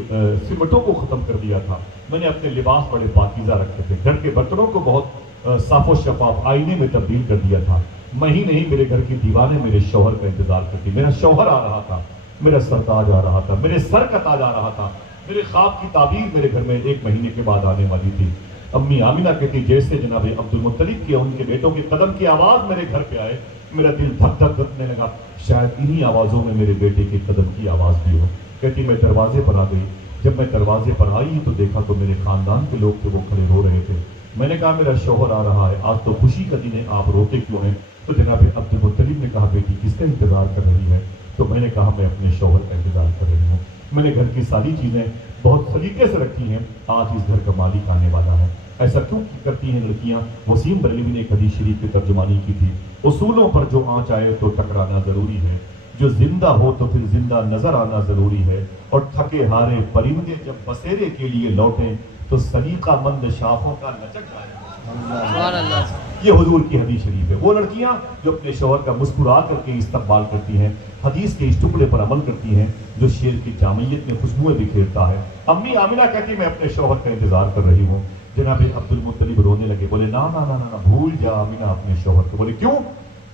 سمٹوں کو ختم کر دیا تھا، میں نے اپنے لباس بڑے پاکیزہ رکھے تھے، گھر کے برتنوں کو بہت صاف و شفاف آئینے میں تبدیل کر دیا تھا۔ میں ہی نہیں، میرے گھر کی دیواریں میرے شوہر کا انتظار کرتی، میرا شوہر آ رہا تھا، میرا سرتاج آ رہا تھا، میرے سر کا تاج آ رہا تھا، میرے خواب کی تعبیر میرے گھر میں 1 مہینے کے بعد آنے والی تھی۔ امی آمینہ کہتی جیسے جناب عبد المطلب کے ان کے بیٹوں کے قدم کی آواز میرے گھر پہ آئے، میرا دل دھک دھک کرنے لگا، شاید انہی آوازوں میں میرے بیٹے کے قدم کی آواز بھی ہو۔ کہتی میں دروازے پر آ گئی، جب میں دروازے پر آئی تو دیکھا تو میرے خاندان کے لوگ تھے، وہ کھڑے رو رہے تھے۔ میں نے کہا میرا شوہر آ رہا ہے، آج تو خوشی کا دن ہے، آپ روتے کیوں ہیں؟ تو جناب عبد المطلب نے کہا بیٹی کس کا انتظار کر رہی ہے؟ تو میں نے کہا میں اپنے شوہر کا انتظار کر رہی ہوں، میں نے گھر کی ساری چیزیں بہت سلیقے سے رکھی ہیں، آج اس گھر کا مالک آنے والا ہے۔ ایسا کیوں کرتی ہیں لڑکیاں؟ وسیم بریلوی نے ایک حدیث شریف کی ترجمانی کی تھی، اصولوں پر جو آنچ آئے تو ٹکرانا ضروری ہے، جو زندہ ہو تو پھر زندہ نظر آنا ضروری ہے، اور تھکے ہارے پرندے جب بسیرے کے لیے لوٹیں تو سلیقہ مند شاخوں کا لچک جائے۔ سبحان اللہ۔ یہ حضور کی حدیث شریف ہے۔ وہ لڑکیاں جو اپنے شوہر کا مسکرا کر کے استقبال کرتی ہیں، حدیث کے اس ٹکڑے پر عمل کرتی ہیں جو شعر کی جامعیت میں خوشبوئیں بکھیرتا ہے۔ امی آمینہ کہتی میں اپنے شوہر کا انتظار کر رہی ہوں۔ جناب عبد المطلب رونے لگے، بولے نا نا نا نا بھول جا آمینہ اپنے شوہر کو۔ بولے کیوں؟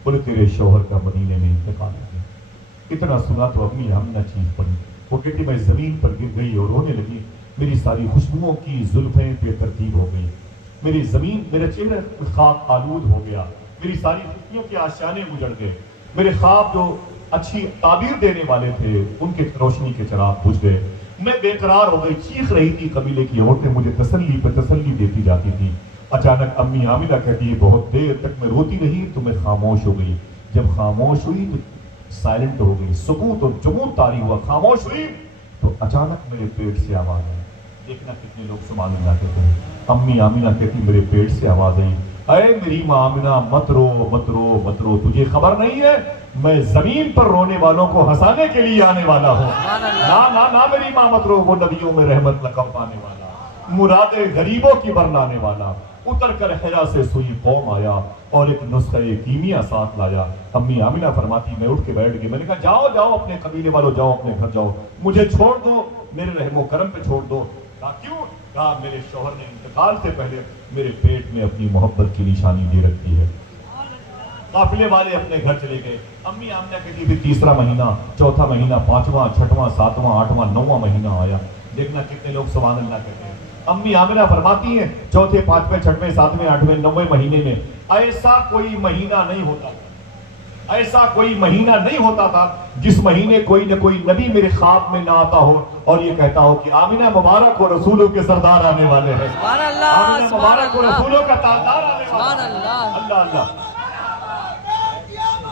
بولے تیرے شوہر کا مدینے میں انتقال ہو گیا۔ اتنا سنا تو امی آمینہ چیخ پڑی، وہ کہتی میں زمین پر گر گئی اور رونے لگی، میری ساری خوشبوؤں کی زلفیں بے ترتیب ہو گئی، میری زمین، میرا چہرہ خاک آلود ہو گیا، میری ساری خوشیوں کے آشیانے اجڑ گئے، میرے خواب جو اچھی تعبیر دینے والے تھے ان کے روشنی کے چراغ بجھ گئے، میں بے قرار ہو گئی، چیخ رہی تھی، قبیلے کی عورتیں مجھے تسلی پہ تسلی دیتی جاتی تھی۔ اچانک امی آمینہ کہتی ہے بہت دیر تک میں روتی رہی تو میں خاموش ہو گئی، جب خاموش ہوئی تو سائلنٹ ہو گئی، سکوت اور جمود طاری ہوا، خاموش ہوئی تو اچانک میرے پیٹ سے آواز آئی۔ دیکھنا کتنے لوگ سبحان اللہ کہتے ہیں۔ امی آمینہ کہتی میرے پیٹ سے آواز آئی، اے میری ماں آمینہ مت رو مت رو مت رو، تجھے خبر نہیں ہے میں زمین پر رونے والوں کو ہنسانے کے لیے آنے والا ہوں۔ نا نا نا میری ماں مت رو، وہ نبیوں میں رحمت لقب پانے والا، مرادیں غریبوں کی برلانے والا، اتر کر حرا سے سوئی قوم آیا اور ایک نسخہ کیمیا ساتھ لایا۔ امی آمینہ فرماتی میں اٹھ کے بیٹھ گئی، میں نے کہا جاؤ جاؤ اپنے قبیلے والوں، جاؤ اپنے گھر جاؤ، مجھے چھوڑ دو، میرے رحم و کرم پہ چھوڑ دو۔ کہا کیوں؟ کہا میرے شوہر نے انتقال سے پہلے میرے پیٹ میں اپنی محبت کی نشانی دے رکھی ہے۔ قافلے والے اپنے گھر چلے گئے۔ امی آمینہ کہتی پھر تیسرا مہینہ، چوتھا مہینہ، پانچواں، چھٹواں، ساتواں، آٹھواں، نواں مہینہ آیا۔ دیکھنا کتنے لوگ سبحان اللہ کہتے ہیں۔ امی آمینہ فرماتی ہیں چوتھے، پانچویں، چھٹویں، ساتویں، آٹھویں، نویں مہینے میں ایسا کوئی مہینہ نہیں ہوتا تھا، ایسا کوئی مہینہ نہیں ہوتا تھا جس مہینے کوئی نہ کوئی نبی میرے خواب میں نہ آتا ہو اور یہ کہتا ہو کہ آمینہ مبارک اور رسولوں کے سردار آنے والے ہیں، سبحان اللہ، آمینہ سبحان مبارک اور اللہ، رسولوں کا تاجدار آنے والا سبحان ہے۔ اللہ۔ اللہ اللہ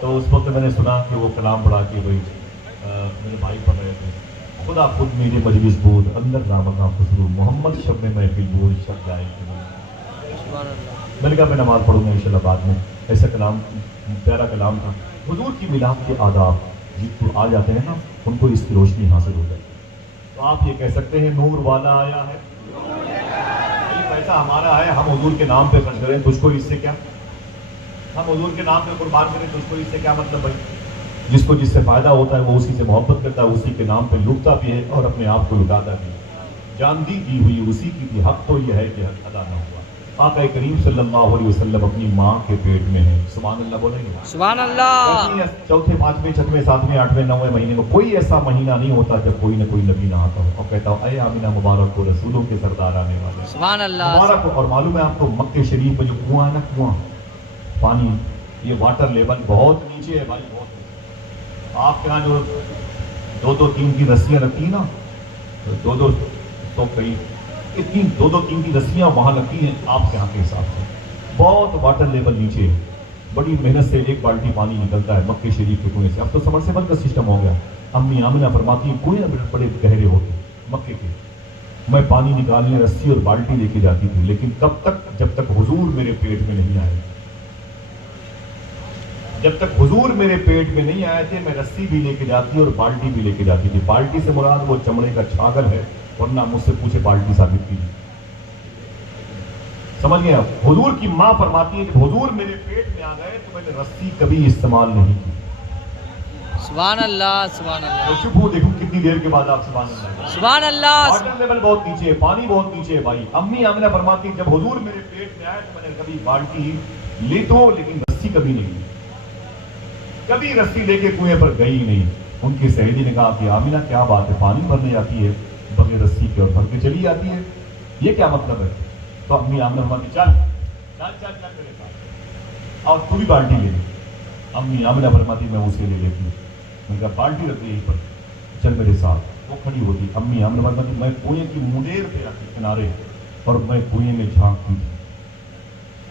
تو اس وقت میں نے سنا کہ وہ کلام پڑھا کہ بھائی میرے بھائی پڑھ رہے تھے، خدا خود میرے مجلس بود اندر رامکاں خسرو محمد شب میں محفل بود شب جائے کہ سبحان اللہ میں نے کہا میں نماز پڑھوں گا انشاءاللہ بعد میں. ایسا کلام پیارا کلام تھا. حضور کی میلاد کے آداب جس کو آ جاتے ہیں نا ان کو اس کی روشنی حاصل ہو جاتی ہے. تو آپ یہ کہہ سکتے ہیں نور والا آیا ہے، یہ پیسہ ہمارا ہے، ہم حضور کے نام پہ خرچ کریں، تجھ کو اس سے کیا؟ ہم حضور کے نام پہ قربان کریں، تجھ کو اس سے کیا مطلب بھائی؟ جس کو جس سے فائدہ ہوتا ہے وہ اسی سے محبت کرتا ہے، اسی کے نام پہ لوٹتا بھی ہے اور اپنے آپ کو لٹاتا بھی ہے. جان دی ہوئی اسی کی تھی، حق تو یہ ہے کہ حق ادا نہ ہوا. آقا کریم صلی اللہ علیہ وسلم اپنی ماں کے پیٹ میں ہیں. سبحان اللہ بولیں گے؟ سبحان اللہ. چوتھے پانچویں چھٹویں ساتویں آٹھویں نویں مہینے میں کوئی ایسا مہینہ نہیں ہوتا جب کوئی نہ کوئی نبی نہ آتا ہو اور کہتا ہو اے آمینہ مبارک کو رسولوں کے سردار آنے والے. سبحان اللہ. مبارک ہو. اور معلوم ہے آپ کو مکہ شریف میں جو کنواں ہے نا، کنواں پانی، یہ واٹر لیول بہت نیچے ہے بھائی، بہت نیچے. آپ کے یہاں جو دو دو تین کی رسیاں رکھتی ہیں نا، دو دو تو کئی اتنی دو دو تین کی رسیاں وہاں لگتی ہیں آپ کے یہاں کے حساب سے. بہت واٹر لیول نیچے ہے. بڑی محنت سے ایک بالٹی پانی نکلتا ہے مکہ شریف کے کنویں سے. اب تو سمرسیبل کا سسٹم ہو گیا. امی آمنہ فرماتی ہیں کنویں بڑے گہرے ہوتے مکے کے. میں پانی نکالنے رسی اور بالٹی لے کے جاتی تھی، لیکن کب تک؟ جب تک حضور میرے پیٹ میں نہیں آئے. جب تک حضور میرے پیٹ میں نہیں آئے تھے میں رسی بھی لے کے جاتی اور بالٹی بھی لے کے جاتی تھی. بالٹی سے مراد وہ چمڑے کا چھاگل ہے، ورنہ مجھ سے پوچھے بالٹی ثابت کی. سمجھ گئے آپ؟ حضور کی ماں فرماتی ہے کہ حضور میرے پیٹ میں آ گئے تو میں نے رسی کبھی استعمال نہیں کی. سبحان اللہ. سبحان اللہ. تو چپ ہو، دیکھو کتنی دیر کے بعد آپ سبحان اللہ. سبحان اللہ. واٹر لیول بہت نیچے ہے، پانی بہت نیچے ہے بھائی. امی آمنہ فرماتی ہے جب حضور میرے پیٹ میں آئے تو میں نے کبھی بالٹی لی تو لیکن رسی کبھی نہیں لی. کبھی رسی لے کے کنویں پر گئی نہیں. ان کی سہیلی نے کہا کہ آمنہ کیا بات ہے، پانی بھرنے جاتی ہے بغیر رسی کے اور بھر کے چلی جاتی ہے، یہ کیا مطلب ہے؟ تو امی آمنہ فرماتی چل چل چل چل میرے پاس اور تو بھی بالٹی لے لی. امی آمنہ فرماتی میں اسے لے لیتی ہوں. میں نے کہا بالٹی رکھ یہیں پر، چل میرے ساتھ. وہ کھڑی ہوتی. امی آمنہ فرماتی میں کنویں کی منڈیر پہ رکھتی کنارے اور میں کنویں میں جھانکتی تھی.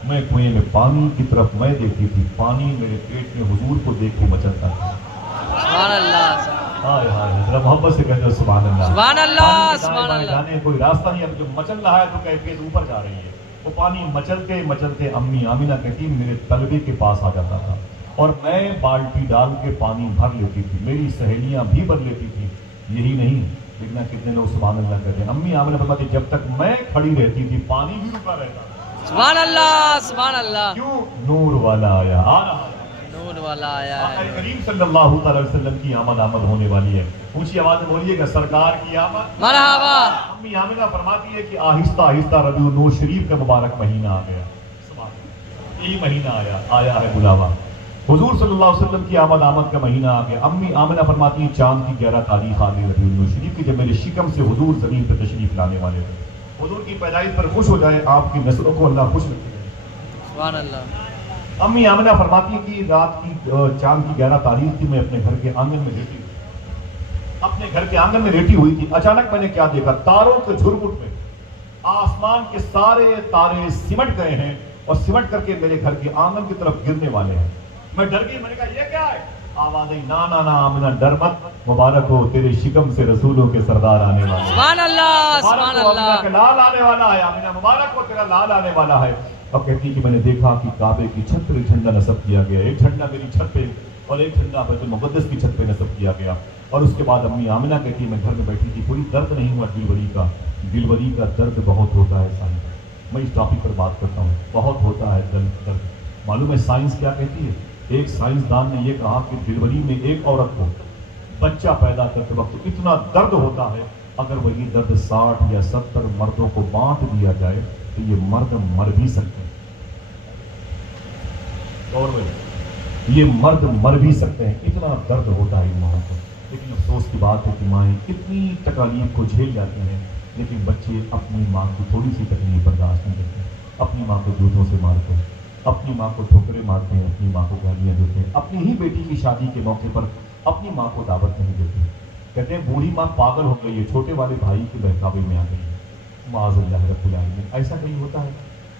میں کنویں میں پانی کی طرف میں دیکھتی تھی. پانی میرے پیٹ میں حضور کو دیکھ کے مچلتا تھا. سبحان اللہ. ہائے ہائے، ذرا محبت سے کہتے ہو سبحان اللہ. سبحان اللہ. پانی کے سبحان دائیں بائیں اللہ. جانے کوئی راستہ نہیں. اب جو مچل رہا ہے تو کیفیت اوپر جا رہی ہے. وہ پانی مچلتے مچلتے امی آمنہ کہتی میرے تلوے کے پاس آ جاتا تھا اور میں بالٹی ڈال کے پانی بھر لیتی تھی. میری سہیلیاں بھی بھر لیتی تھی. یہی نہیں، لیکن کتنے لوگ سبحان اللہ کہتے ہیں. امی آمنہ فرماتی جب تک میں کھڑی رہتی تھی پانی بھی رکا رہتا تھا. سبحان اللہ. سبحان اللہ. کیوں؟ نور والا آیا. آ رہا ہے نور والا آیا آقا ہے. کریم صلی اللہ تعالی وسلم کی آمد ہونے والی ہے. اونچی آواز میں بولیے گا سرکار کی آمد. مرحبا. امی آمنہ فرماتی ہے کہ آہستہ آہستہ ربیع النور شریف کا مبارک مہینہ آ گیا. یہی مہینہ آیا ہے بلاوا. حضور صلی اللہ علیہ وسلم کی آمد کا مہینہ آ گیا. امی آمنہ فرماتی ہیں چاند کی 11 تاریخ آ گئی ربیع النور شریف کی، جب میرے شکم سے حضور زمین پہ تشریف لانے والے تھے. حضور کی پیدائش پر خوش ہو جائے، آپ کی نسلوں کو اللہ خوش رکھے. سبحان اللہ. امی آمنہ فرماتی ہے کہ رات کی چاند کی 11 تاریخ تھی. میں اپنے گھر کے آنگن میں لیٹی اپنے گھر کے آنگن میں لیٹی ہوئی تھی. اچانک میں نے کیا دیکھا؟ تاروں کے جھرمٹ میں آسمان کے سارے تارے سمٹ گئے ہیں اور سمٹ کر کے میرے گھر کے آنگن کی طرف گرنے والے ہیں. میں ڈر گئی. میں نے کہا یہ کیا ہے؟ آواز آئی نا نا نا آمنہ ڈر مت، مبارک ہو تیرے شکم سے رسولوں کے سردار آنے والے. سبحان اللہ. سبحان اللہ. لال آنے والا ہے. آمنہ مبارک ہو تیرا لال آنے والا ہے. اب کہتی کہ میں نے دیکھا کہ کعبے کی چھت پر ایک جھنڈا نصب کیا گیا. ایک جھنڈا میری چھت پہ اور ایک جھنڈا بیت المقدس کی چھت پہ نصب کیا گیا. اور اس کے بعد امی آمنہ کہتی میں گھر میں بیٹھی تھی. کوئی درد نہیں ہوا ڈلیوری کا. ڈلیوری کا درد بہت ہوتا ہے سائنس. میں اس ٹاپک پر بات کرتا ہوں. بہت ہوتا ہے درد. معلوم ہے سائنس کیا کہتی ہے؟ ایک سائنسدان نے یہ کہا کہ ڈلیوری میں ایک عورت کو بچہ پیدا کرتے وقت اتنا درد ہوتا ہے، اگر وہی درد 60 یا 70 مردوں کو بانٹ دیا جائے تو یہ مرد مر بھی سکتے ہیں. اور یہ مرد مر بھی سکتے ہیں، اتنا درد ہوتا ہے ماں کو. لیکن افسوس کی بات ہے کہ مائیں اتنی تکالیف کو جھیل جاتی ہیں، لیکن بچے اپنی ماں کی تھوڑی سی تکلیف برداشت نہیں کرتے. اپنی ماں کو جوتوں سے مارتے ہیں، اپنی ماں کو ٹھوکریں مارتے ہیں، اپنی ماں کو گالیاں دیتے ہیں. اپنی ہی بیٹی کی شادی کے موقع پر اپنی ماں کو دعوت نہیں دیتے. کہتے ہیں بوڑھی ماں پاگل ہو گئی ہے، چھوٹے والے بھائی کے بہکاوے میں آ گئی ہے. معاذ اللہ رب العالمین. ایسا کہیں ہوتا ہے؟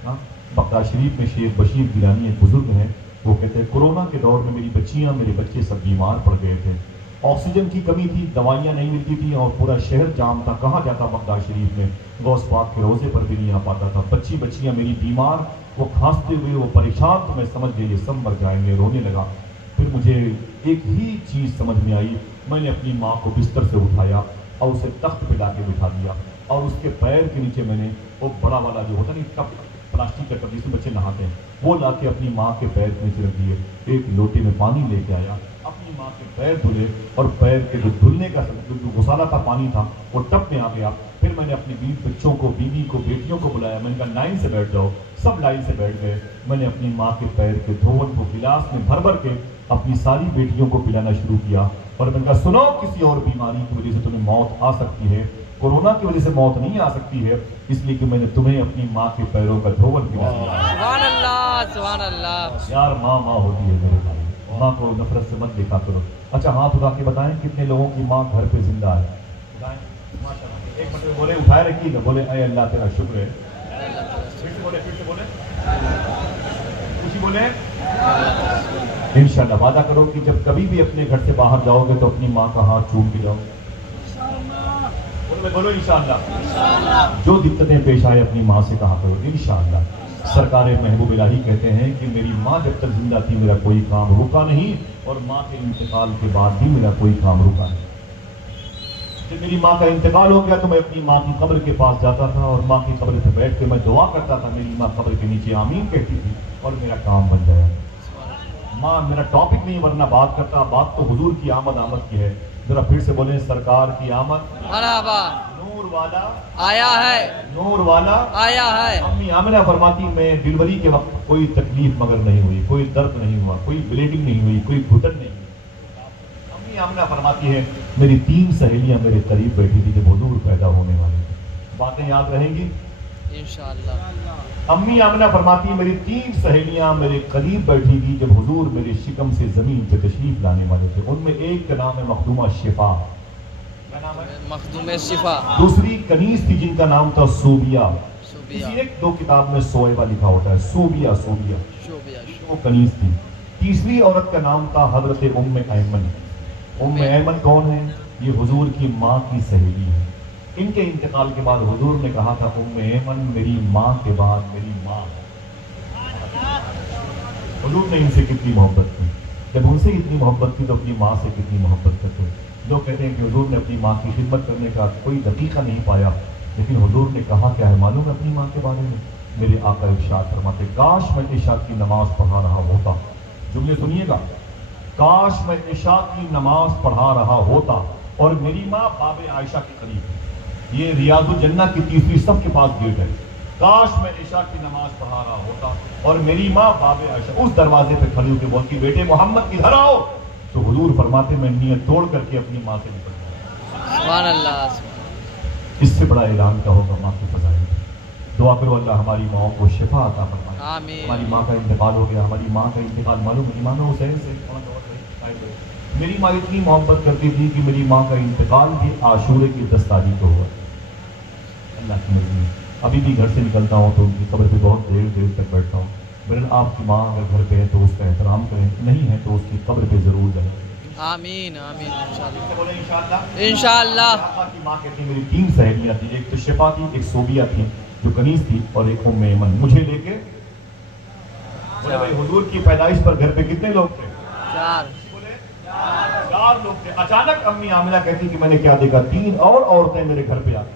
ہاں، بغداد شریف میں شیخ بشیر گیلانی ایک بزرگ ہیں، وہ کہتے ہیں کورونا کے دور میں میری بچیاں میرے بچے سب بیمار پڑ گئے تھے، آکسیجن کی کمی تھی، دوائیاں نہیں ملتی تھیں اور پورا شہر جام تھا، کہاں جاتا مکہ شریف میں، غوث پاک کے روزے پر بھی نہیں آ پاتا تھا، بچیاں میری بیمار، وہ کھانستے ہوئے وہ پریشان، تو میں سمجھ گیا یہ سب مر جائیں گے، رونے لگا۔ پھر مجھے ایک ہی چیز سمجھ میں آئی، میں نے اپنی ماں کو بستر سے اٹھایا اور اسے تخت پہ لا کے بٹھا دیا اور اس کے پیر کے نیچے میں نے وہ بڑا والا جو ہوتا نہیں ٹب، پلاسٹک کا ٹب جس میں بچے نہاتے ہیں، وہ لا کے اپنی ماں کے پیر کے نیچے رکھ دیے، ایک لوٹے میں پانی لے کے آیا، اپنی ماں کے پیر دھلے اور پیر کے جو دھلنے کا جو غسالہ کا پانی تھا وہ ٹب میں آ گیا۔ پھر میں نے اپنے بچوں کو، بیوی کو، بیٹیوں کو بلایا، میں نے کہا لائن سے بیٹھ جاؤ، سب لائن سے بیٹھ گئے۔ میں نے اپنی ماں کے پیر کے دھون کو گلاس میں بھر بھر کے اپنی ساری بیٹیوں کو پلانا شروع کیا اور میں نے کہا سنو، کسی اور بیماری کی وجہ سے تمہیں موت آ سکتی ہے، کورونا کی وجہ سے موت نہیں آ سکتی ہے، اس لیے کہ میں نے تمہیں اپنی ماں کے پیروں کا دھون پلا دیا۔ سبحان اللہ، سبحان اللہ۔ یار ماں ہوتی ہے میرے بھائی، ماں کو نفرت سے مت دیکھا کرو۔ اچھا ہاتھ اٹھا کے بتائیں کتنے لوگوں کی ماں گھر پہ زندہ ہے؟ بتائیں ماشاءاللہ۔ ایک مرتبہ بولے، اٹھائے رکھیے گا، بولے اے اللہ تیرا شکر ہے۔ پھر سے بولے کچھ بولے۔ انشاءاللہ وعدہ کرو کہ جب کبھی بھی اپنے گھر سے باہر جاؤ گے تو اپنی ماں کا ہاتھ چوم کے جاؤ۔ بولو انشاءاللہ۔ جو دقتیں پیش آئے اپنی ماں سے کہا کرو انشاءاللہ۔ سرکار محبوب الہی کہتے ہیں کہ میری ماں جب تک زندہ تھی میرا کوئی کام رکا نہیں اور ماں کے انتقال کے بعد بھی میرا کوئی کام رکا نہیں۔ جب میری ماں کا انتقال ہو گیا تو میں اپنی ماں کی قبر کے پاس جاتا تھا اور ماں کی قبر پہ بیٹھ کے میں دعا کرتا تھا، میری ماں قبر کے نیچے آمین کہتی تھی اور میرا کام بن گیا۔ ماں میرا ٹاپک نہیں ورنہ بات کرتا، بات تو حضور کی آمد کی ہے۔ ذرا پھر سے بولیں سرکار کی آمد مرحبا، نور والا آیا ہے، نور والا آیا ہے۔ امی آمنہ فرماتی میں ڈلیوری کے وقت کوئی تکلیف مگر نہیں ہوئی، کوئی درد نہیں ہوا، کوئی بلیڈنگ نہیں ہوئی، کوئی گھٹن نہیں ہوئی۔ امی آمنہ فرماتی ہے میری 3 سہیلیاں میرے قریب بیٹھی تھی جب حضور پیدا ہونے والے تھے۔ باتیں یاد رہیں گی انشاءاللہ۔ امی آمنہ فرماتی ہے میری 3 سہیلیاں میرے قریب بیٹھی تھی جب حضور میرے شکم سے زمین پہ تشریف لانے والے تھے۔ ان میں ایک کا نام ہے مخدومہ شفا، کیا نام ہے؟ مخدوم شفا، دوسری کنیز تھی جن کا نام تھا صوبیہ، شوبیہ، کسی 1-2 کتاب میں سویبہ لکھا ہوتا ہے، صوبیہ شوبیہ، وہ کنیز تھی۔ تیسری عورت کا نام تھا حضرت ام ایمن۔ ام ایمن کون ہے؟ یہ حضور کی ماں کی سہیلی ہے۔ ان کے انتقال کے بعد حضور نے کہا تھا ام ایمن میری ماں کے بعد میری ماں۔ حضور نے ان سے کتنی محبت کی، جب ان سے اتنی محبت کی تو اپنی ماں سے کتنی محبت کرتے۔ لوگ کہتے ہیں کہ حضور نے اپنی ماں کی خدمت کرنے کا کوئی دقیقہ نہیں پایا، لیکن حضور نے کہا کیا ہے معلوم ہے اپنی ماں کے بارے میں؟ میرے آقا ارشاد فرماتے کاش میں عشاء کی نماز پڑھا رہا ہوتا، جملے سنیے گا، کاش میں عشاء کی نماز پڑھا رہا ہوتا اور میری ماں باب عائشہ کے قریب، یہ ریاض الجنہ کی 3ری صف کے پاس گیٹ ہے، کاش میں عشاء کی نماز پڑھا رہا ہوتا اور میری ماں باب عائشہ اس دروازے پہ کھڑی ہو کے بولتی بیٹے محمد کدھر آؤ، تو حضور فرماتے میں نیت توڑ کر کے اپنی ماں سے نکل گیا۔ سبحان اللہ۔ اس سے بڑا اعلان کیا ہوگا ماں کی فضائل۔ دعا کرو اللہ ہماری ماں کو شفا عطا فرمائے۔ آمین۔ ہماری ماں کا انتقال ہو گیا، ہماری ماں کا انتقال معلوم ہے امام حسین سے، میری ماں اتنی محبت کرتی تھی کہ میری ماں کا انتقال بھی عاشورے کی 10 تاریخ کو ہوا۔ اللہ کی مرضی ہے، ابھی بھی گھر سے نکلتا ہوں تو ان کی قبر پہ بہت دیر تک بیٹھتا ہوں۔ بہرحال آپ کی ماں اگر گھر پہ ہے تو اس کا احترام کریں، نہیں ہے تو اس کی قبر پہ ضرور جائیں۔ آمین آمین انشاءاللہ بولے انشاءاللہ۔ انشاءاللہ۔ آقا کی ماں کہتی میری 3 سہیلیاں تھیں، ایک تو شفا تھی، ایک صوبیہ تھی جو کنیز تھی اور ایک ام ایمن۔ مجھے لے کے بولے بھائی حضور کی پیدائش پر گھر پہ کتنے لوگ تھے؟ 4۔ بولے 4 لوگ تھے۔ اچانک امی آمنہ کہتی کہ میں نے کیا دیکھا، 3 اور عورتیں میرے گھر پہ آ گئی،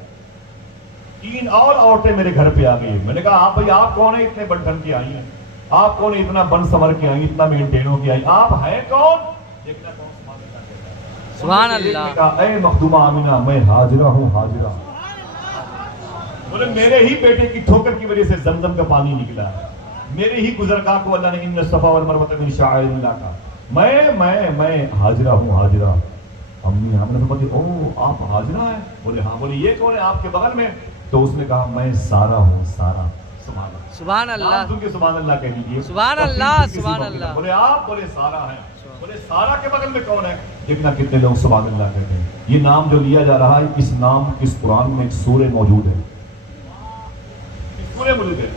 3 اور عورتیں میرے گھر پہ آ گئی۔ میں نے کہا آپ بھائی آپ کون ہیں اتنے بن ٹھن کے آئی ہیں، آپ کون ہیں اتنا بن سمر کے آئی، اتنا مینٹین ہو کے آئی، آپ ہیں کون؟ دیکھنا کون سبحان اللہ۔ اے مخدومہ آمنہ میں حاضرہ ہوں، حاضرہ۔ بولے میرے ہی بیٹے کی ٹھوکر کی وجہ سے زمزم کا پانی نکلا، میرے ہی گزرگاہ کو اللہ نے ان الصفا والمروہ من شعائر اللہ کا، میں حاضرہ ہوں، حاضرہ۔ امی آمنہ فرماتی او آپ حاضرہ ہیں؟ بولے ہاں۔ بولے یہ کون ہے آپ کے بغل میں؟ تو اس نے کہا میں سارا ہوں، سارا۔ سبحان اللہ، سن کے سبحان اللہ کہہ لیجیے، سبحان اللہ، سبحان اللہ۔ بولے آپ، بولے سارا ہیں، بولے سارا کے بغل میں کون ہے؟ دیکھنا کتنے لوگ سبحان اللہ کہتے ہیں۔ یہ نام جو لیا جا رہا ہے، اس نام اس قرآن میں ایک سورہ موجود ہے، سورہ موجود ہے۔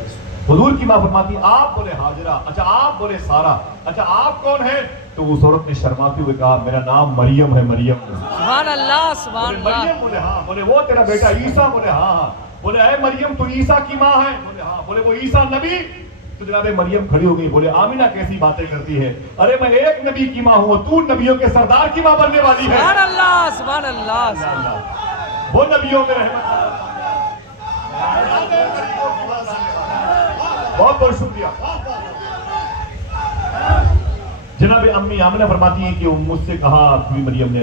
حضور کی ماں فرماتی آپ بولے حاضرہ، اچھا آپ بولے سارا، اچھا آپ کون ہیں؟ تو اس عورت نے شرماتے ہوئے کہا میرا نام مریم ہے، مریم۔ سبحان اللہ سبحان بولے اللہ۔ مریم؟ بولے ہاں۔ بولے وہ تیرا بیٹا عیسیٰ؟ بولے ہاں ہاں۔ بولے اے مریم تو عیسیٰ کی ماں ہے؟ بولے ہاں۔ بولے وہ عیسیٰ نبی؟ تو جناب مریم کھڑی ہو گئی، بولے آمینہ کیسی باتیں کرتی ہے، ارے میں ایک نبی کی ماں ہوں، تو نبیوں کے سردار کی ماں بننے والی ہے۔ سبحان اللہ سبحان اللہ سبحان اللہ وہ نبیوں میں رحمت۔ بہت بہت شکریہ۔ جناب امی آمنہ فرماتی ہیں کہ مجھ سے کہا مریم نے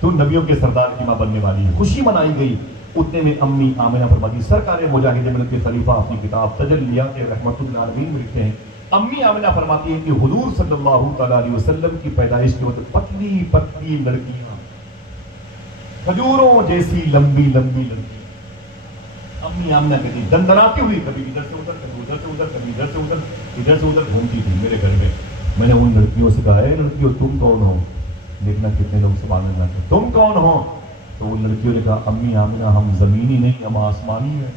تو نبیوں کے سردار کی ماں بننے والی ہے، خوشی منائی گئی۔ اتنے میں امی آمنہ فرماتی، سرکار مجاہد ملت کے خلیفہ اپنی کتاب تجلیات رحمت العالمین میں لکھتے ہیں، امی آمنہ فرماتی ہیں کہ حضور صلی اللہ تعالیٰ علیہ وسلم کی پیدائش کے وقت پتلی پتلی لڑکیاں، کھجوروں جیسی لمبی لمبی لڑکیاں، امی آمنہ کہتی دندناتی ہوئی کبھی ادھر سے ادھر، کبھی ادھر سے ادھر، کبھی ادھر سے ادھر، ادھر سے ادھر گھومتی تھی میرے گھر میں۔ میں نے ان لڑکیوں سے کہا اے لڑکیوں تم کون ہو؟ دیکھنا کتنے لوگ سبحان اللہ کہتے تم کون ہو؟ تو ان لڑکیوں نے کہا امی آمنہ ہم زمینی نہیں ہم آسمانی ہیں۔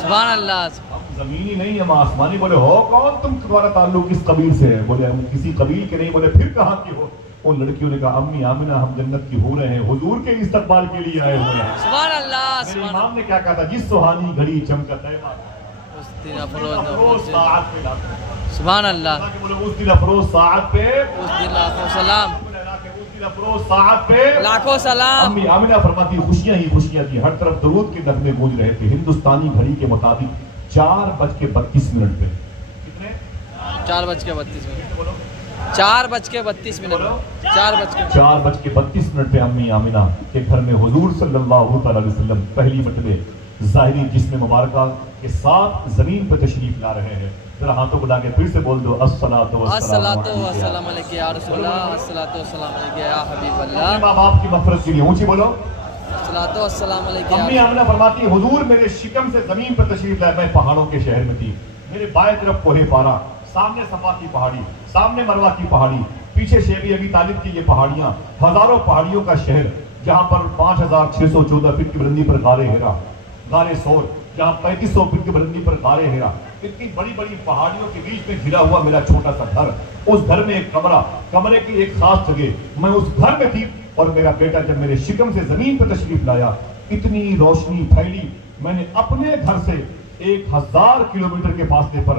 سبحان اللہ۔ ہم زمینی نہیں ہم آسمانی۔ بولے ہو کون تم، تمہارا تعلق کس قبیل سے ہے؟ بولے ہم کسی قبیل کے نہیں۔ بولے پھر کہاں کی ہو؟ ان لڑکیوں نے کہا امی آمنہ ہم جنت کی حوریں ہیں، حضور کے استقبال کے لیے آئے ہوئے ہیں۔ سبحان اللہ میرے سبحان امام نے کیا کہا تھا؟ جس سہانی گھڑی چمکت ہے اس دن افروز افروز ساعت پہ لاکھوں۔ سبحان اللہ۔ بولے اس دن افروز ساعت پہ، اس دن لاکھوں سلام، اس دن افروز ساعت پہ لاکھوں سلام۔ امی آمنہ فرماتی خوشیاں ہی خوشیاں تھی، ہر طرف درود کے نغمے گونج رہے تھے۔ ہندوستانی گھڑی کے مطابق 4:32 پہ کتنے؟ 4:32 4:32 4:32 پہ امی آمنہ کے گھر میں حضور صلی اللہ تعالیٰ علیہ وسلم پہلی مرتبہ ظاہری جسم مبارکہ کے ساتھ زمین پہ تشریف لا رہے ہیں۔ ذرا ہاتھوں بلا کے پھر سے بول دو الصلاۃ والسلام علیک یا رسول اللہ، الصلاۃ والسلام علیک یا حبیب اپنے اللہ، ماں باپ کی مغفرت کے لیے اونچی بولو۔ الصلاۃ والسلام علیک یا امی آمنہ فرماتی حضور میرے شکم سے زمین پر تشریف لائے، میں پہاڑوں کے شہر میں تھی، میرے بائیں طرف کوہ پارا، سامنے صفا کی پہاڑی، سامنے مروہ کی پہاڑی، پیچھے شیب ابی طالب کی یہ پہاڑیاں، ہزاروں پہاڑیوں کا شہر جہاں پر 5614 فٹ کی بلندی پر غار ہرا، غار سور، جہاں 3500 فٹ کی بلندی پر غار ہرا، اتنی بڑی بڑی پہاڑیوں کے بیچ میں گھرا ہوا میرا چھوٹا سا گھر، اس گھر میں ایک کمرہ، کمرے کی ایک خاص جگہ، میں اس گھر میں تھی اور میرا بیٹا جب میرے شکم سے زمین پر تشریف لایا اتنی روشنی پھیلی، میں نے اپنے گھر سے 1000 کلومیٹر کے فاصلے پر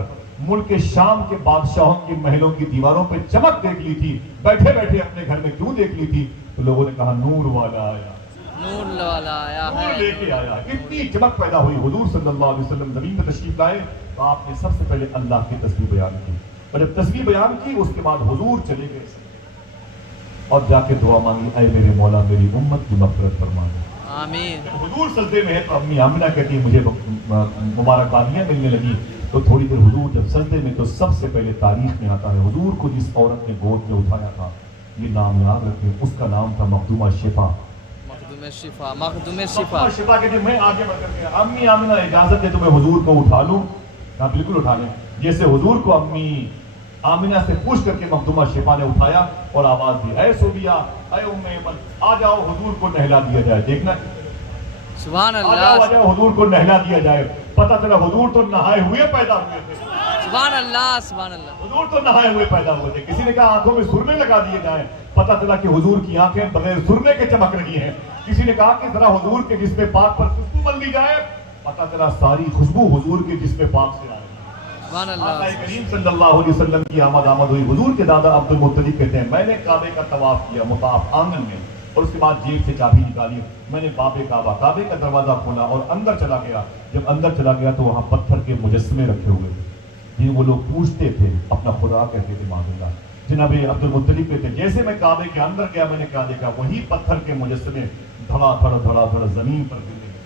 ملک شام کے بادشاہوں کی محلوں کی دیواروں پہ چمک دیکھ لی تھی، بیٹھے بیٹھے اپنے گھر میں کیوں دیکھ لی تھی؟ تو لوگوں نے کہا نور والا آیا، نور والا آیا ہے، نور لے کے آیا، اتنی چمک پیدا ہوئی۔ حضور صلی اللہ علیہ وسلم زمین پہ تشریف لائے تو آپ نے سب سے پہلے اللہ کی تسبیح بیان کی، اور جب تسبیح بیان کی اس کے بعد حضور چلے گئے اور جا کے دعا مانگی اے میرے مولا میری امت کی مغفرت فرما دے۔ آمین۔ جب حضور سجدے میں ہے تو امی آمنہ کہتی ہے مجھے مبارکبادیاں ملنے لگی، تو تھوڑی دیر حضور جب سجدے میں تو سب سے پہلے تاریخ میں آتا ہے حضور کو جس عورت نے گود میں اٹھایا تھا، یہ نام یاد رکھیں، اس کا نام تھا مخدومہ شفا۔ مخدوم شفا، مخدوم شفا۔ شفا کہتی ہے میں آگے بڑھ کر کے امی آمنہ اجازت دے تو میں حضور کو اٹھا لوں؟ کہا بالکل اٹھا لیں۔ جیسے حضور کو امی آمنہ سے پوچھ کر کے مخدومہ شفا نے اٹھایا اور آواز دی اے صوبیہ اے ام ایمن آ جاؤ حضور کو نہلا دیا جائے۔ دیکھنا سبحان آ اللہ جاؤ حضور کو نہلا دیا جائے۔ پتہ چلا حضور تو نہائے ہوئے پیدا ہوئے تھے، سبحان اللہ سبحان اللہ۔ حضور تو نہائے ہوئے پیدا ہوئے تھے۔ کسی نے کہا آنکھوں میں سرمے لگا دیے جائیں، پتہ چلا کہ حضور کی آنکھیں بغیر سرمے کے چمک رہی ہیں۔ کسی نے کہا کہ ذرا حضور کے جسم پاک پر خوشبو بن دی جائے، پتہ چلا ساری خوشبو حضور کے جسم پاک سے آ رہی ہے۔ سبحان آقا اللہ۔ کریم صلی اللہ علیہ وسلم کی آمد ہوئی۔ حضور کے دادا عبد المطلب کہتے ہیں میں نے کعبے کا طواف کیا مطاف آنگن میں، اور اس کے بعد جیب سے چابی نکالی، میں نے باب کعبہ کعبے کا دروازہ کھولا اور اندر چلا گیا۔ جب اندر چلا گیا تو وہاں پتھر کے مجسمے رکھے ہوئے تھے، وہ لوگ پوچھتے تھے اپنا خدا کہتے تھے معاذ اللہ۔ جناب عبد المطلب کہتے ہیں جیسے میں کعبے کے اندر گیا میں نے کیا دیکھا، وہی پتھر کے مجسمے دھڑا دھڑ زمین پر گرنے لگے،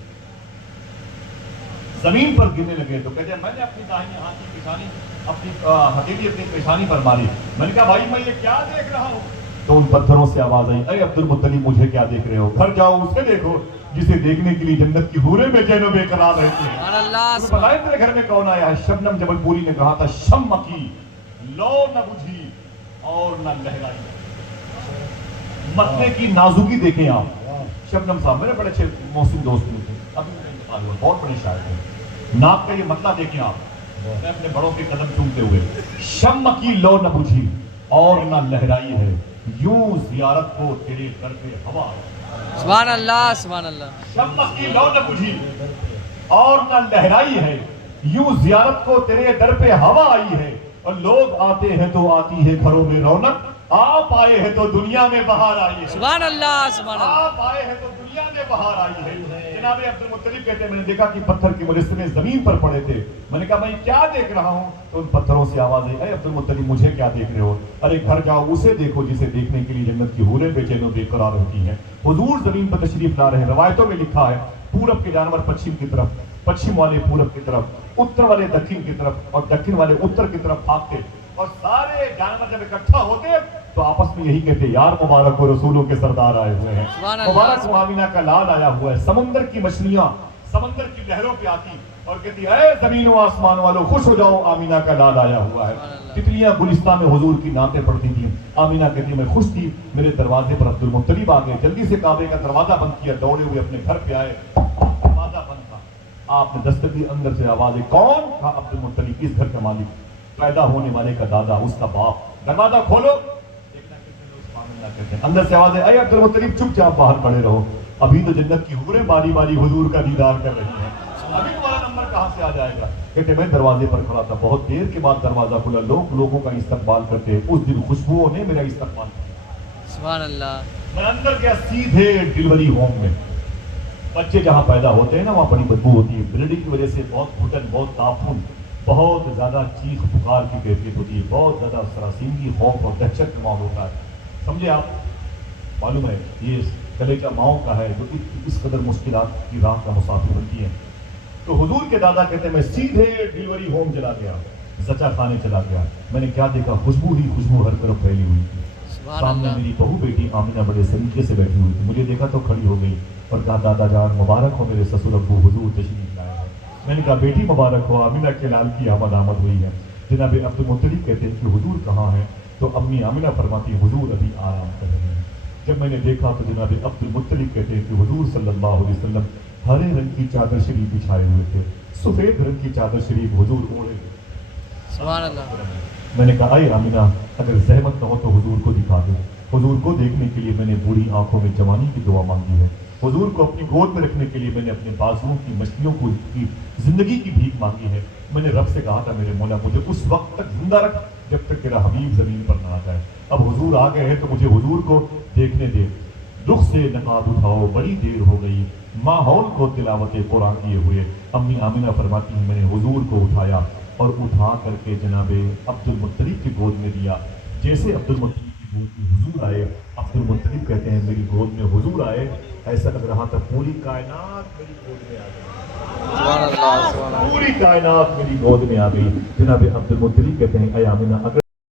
زمین پر گرنے لگے۔ تو کہتے ہیں میں نے اپنی داہنی ہاتھ کی پیشانی اپنی ہتھیلی اپنی پیشانی پر ماری، میں نے کہا بھائی میں یہ کیا دیکھ رہا ہوں؟ تو ان پتھروں سے آواز آئی اے عبد المطلب مجھے کیا دیکھ رہے ہو؟ گھر جاؤ اسے دیکھو جسے دیکھنے کے لیے جنت کی حوریں بے چین و بے قرار رہتی ہیں۔ سبحان اللہ۔ تمہیں پتہ ہے تیرے گھر میں کون آیا ہے؟ شبنم جبل پوری نے کہا تھا شم کی لو نہ بجھی اور نہ لہرائی، متنے کی نازکی دیکھیں آپ۔ شبنم صاحب میرے بڑے اچھے محسن دوست تھے، ابھی میرے انتقال ہوا، بہت بڑے شاعر تھے۔ ناک کا یہ متلا دیکھیں آپ، میں اپنے بڑوں کے قدم چومتے ہوئے شمع کی لو نہ بجھی اور نہ لہرائی ہے یوں زیارت کو تیرے در پہ ہوا سبحان اللہ سبحان اللہ شمع کی لو نہ بجھی اور نہ لہرائی ہے یوں زیارت کو تیرے در پہ ہوا آئی ہے اور لوگ آتے ہیں تو آتی ہے گھروں میں رونق آپ آئے ہیں تو دنیا میں بہار آئی ہے سبحان اللہ سبحان اللہ آپ آئے ہیں تو دنیا میں بہار آئی ہے جناب عبد المطلب کہتے ہیں میں نے دیکھا کہ پتھر کے مجسمے زمین پر پڑے تھے میں نے کہا میں کیا دیکھ رہا ہوں تو ان پتھروں سے آواز آئی اے عبد المطلب مجھے کیا دیکھ رہے ہو ارے گھر جاؤ اسے دیکھو جسے دیکھنے کے لیے جنت کی حوریں بے چین و بے قرار ہوتی ہیں حضور زمین پر تشریف لا رہے ہیں روایتوں میں لکھا ہے پورب کے جانور پچھم کی طرف پچھم والے پورب کی طرف اتر والے دکن کی طرف اور دکن والے اتر کی طرف بھاگتے اور سارے جانور جب اکٹھا ہوتے تو آپس میں یہی کہتے یار مبارک ہو رسولوں کے سردار آئے ہوئے ہیں مبارک ہو آمینہ کا لال آیا ہوا ہے سمندر کی مچھلیاں سمندر کی لہروں پہ آتی اور کہتی اے زمین و آسمان والوں خوش ہو جاؤ آمینہ کا لال آیا ہوا ہے تتلیاں گلستان میں حضور کی نعتیں پڑھتی تھیں آمینہ کہتی میں خوش تھی میرے دروازے پر عبد المطلب آ گئے جلدی سے کعبے کا دروازہ بند کیا دوڑے ہوئے اپنے گھر پہ آئے دروازہ بند تھا آپ نے دستک دی اندر سے آواز کون کہا عبد المطلب اس گھر کا مالک پیدا ہونے والے کا دادا اس کا باپ دروازہ کھولو اندر سے آواز ہے اے عبد المطلب چپ چاپ باہر پڑے رہو ابھی تو جنت کی حوریں باری باری حضور کا دیدار کر رہی ہیں ابھی تمہارا نمبر کہاں سے آ جائے گا کہتے میں دروازے پر کھڑا تھا بہت دیر کے بعد دروازہ کھلا لوگوں کا استقبال کرتے ہیں اس دن خوشبوؤں نے میرا استقبال کیا سبحان اللہ میں اندر گیا سیدھے ڈیلیوری ہوم میں بچے جہاں پیدا ہوتے ہیں نا وہاں بڑی بدبو ہوتی ہے بلیڈنگ کی وجہ سے بہت گھٹن بہت تعفن بہت زیادہ چیخ پکار کی کیفیت ہوتی ہے بہت زیادہ سراسیمگی خوف اور دہشت کا ماحول ہوتا ہے سمجھے آپ معلوم ہے یہ کلیجہ ماؤں کا ہے جو اس قدر مشکلات کی راہ کا مسافر بنتی ہے تو حضور کے دادا کہتے ہیں میں سیدھے ڈیلیوری ہوم چلا گیا زچہ خانے چلا گیا میں نے کیا دیکھا خوشبو ہی خوشبو ہر طرف پھیلی ہوئی تھی سامنے میری بہو بیٹی آمینہ بڑے سلیقے سے بیٹھی ہوئی تھی مجھے دیکھا تو کھڑی ہو گئی اور کہا دادا جان مبارک ہو میرے سسر ابو حضور تشریف لائے ہیں میں نے کہا بیٹی مبارک ہو آمینہ کے لال کی آمد ہوئی ہے جناب عبد المطلب کہتے ہیں کہ حضور کہاں ہیں تو امی آمینہ فرماتی حضور ابھی آرام کر رہے ہیں جب میں نے دیکھا تو جناب عبد المطلب کہتے ہیں کہ حضور صلی اللہ علیہ وسلم ہرے رنگ کی چادر شریف بچھائے ہوئے تھے سفید رنگ کی چادر شریف حضور اوڑھے سبحان اللہ میں نے کہا اے آمینہ اگر زحمت نہ ہو تو حضور کو دکھا دو حضور کو دیکھنے کے لیے میں نے بوڑھی آنکھوں میں جوانی کی دعا مانگی ہے حضور کو اپنی گود میں رکھنے کے لیے میں نے اپنے بازوؤں کی مچھلیوں کو کی زندگی کی بھیک مانگی ہے میں نے رب سے کہا تھا میرے مولا مجھے اس وقت تک زندہ رکھ جب تک تیرا حبیب زمین پر نہ آ جائے اب حضور آ گئے ہیں تو مجھے حضور کو دیکھنے دے رخ سے نقاب اٹھاؤ بڑی دیر ہو گئی ماحول کو تلاوت قرآن کیے ہوئے امی آمینہ فرماتی ہیں میں نے حضور کو اٹھایا اور اٹھا کر کے جناب عبد المطلب کی گود میں دیا جیسے عبد المطلب کی گود میں حضور آئے عبد المطلب کہتے ہیں میری گود میں حضور آئے ایسا لگ رہا تھا پوری کائنات میری گود میں آ گئی پوری کائنات میری گود میں آ گئی جناب عبد المطلب کہتے ہیں اے آمینہ اگر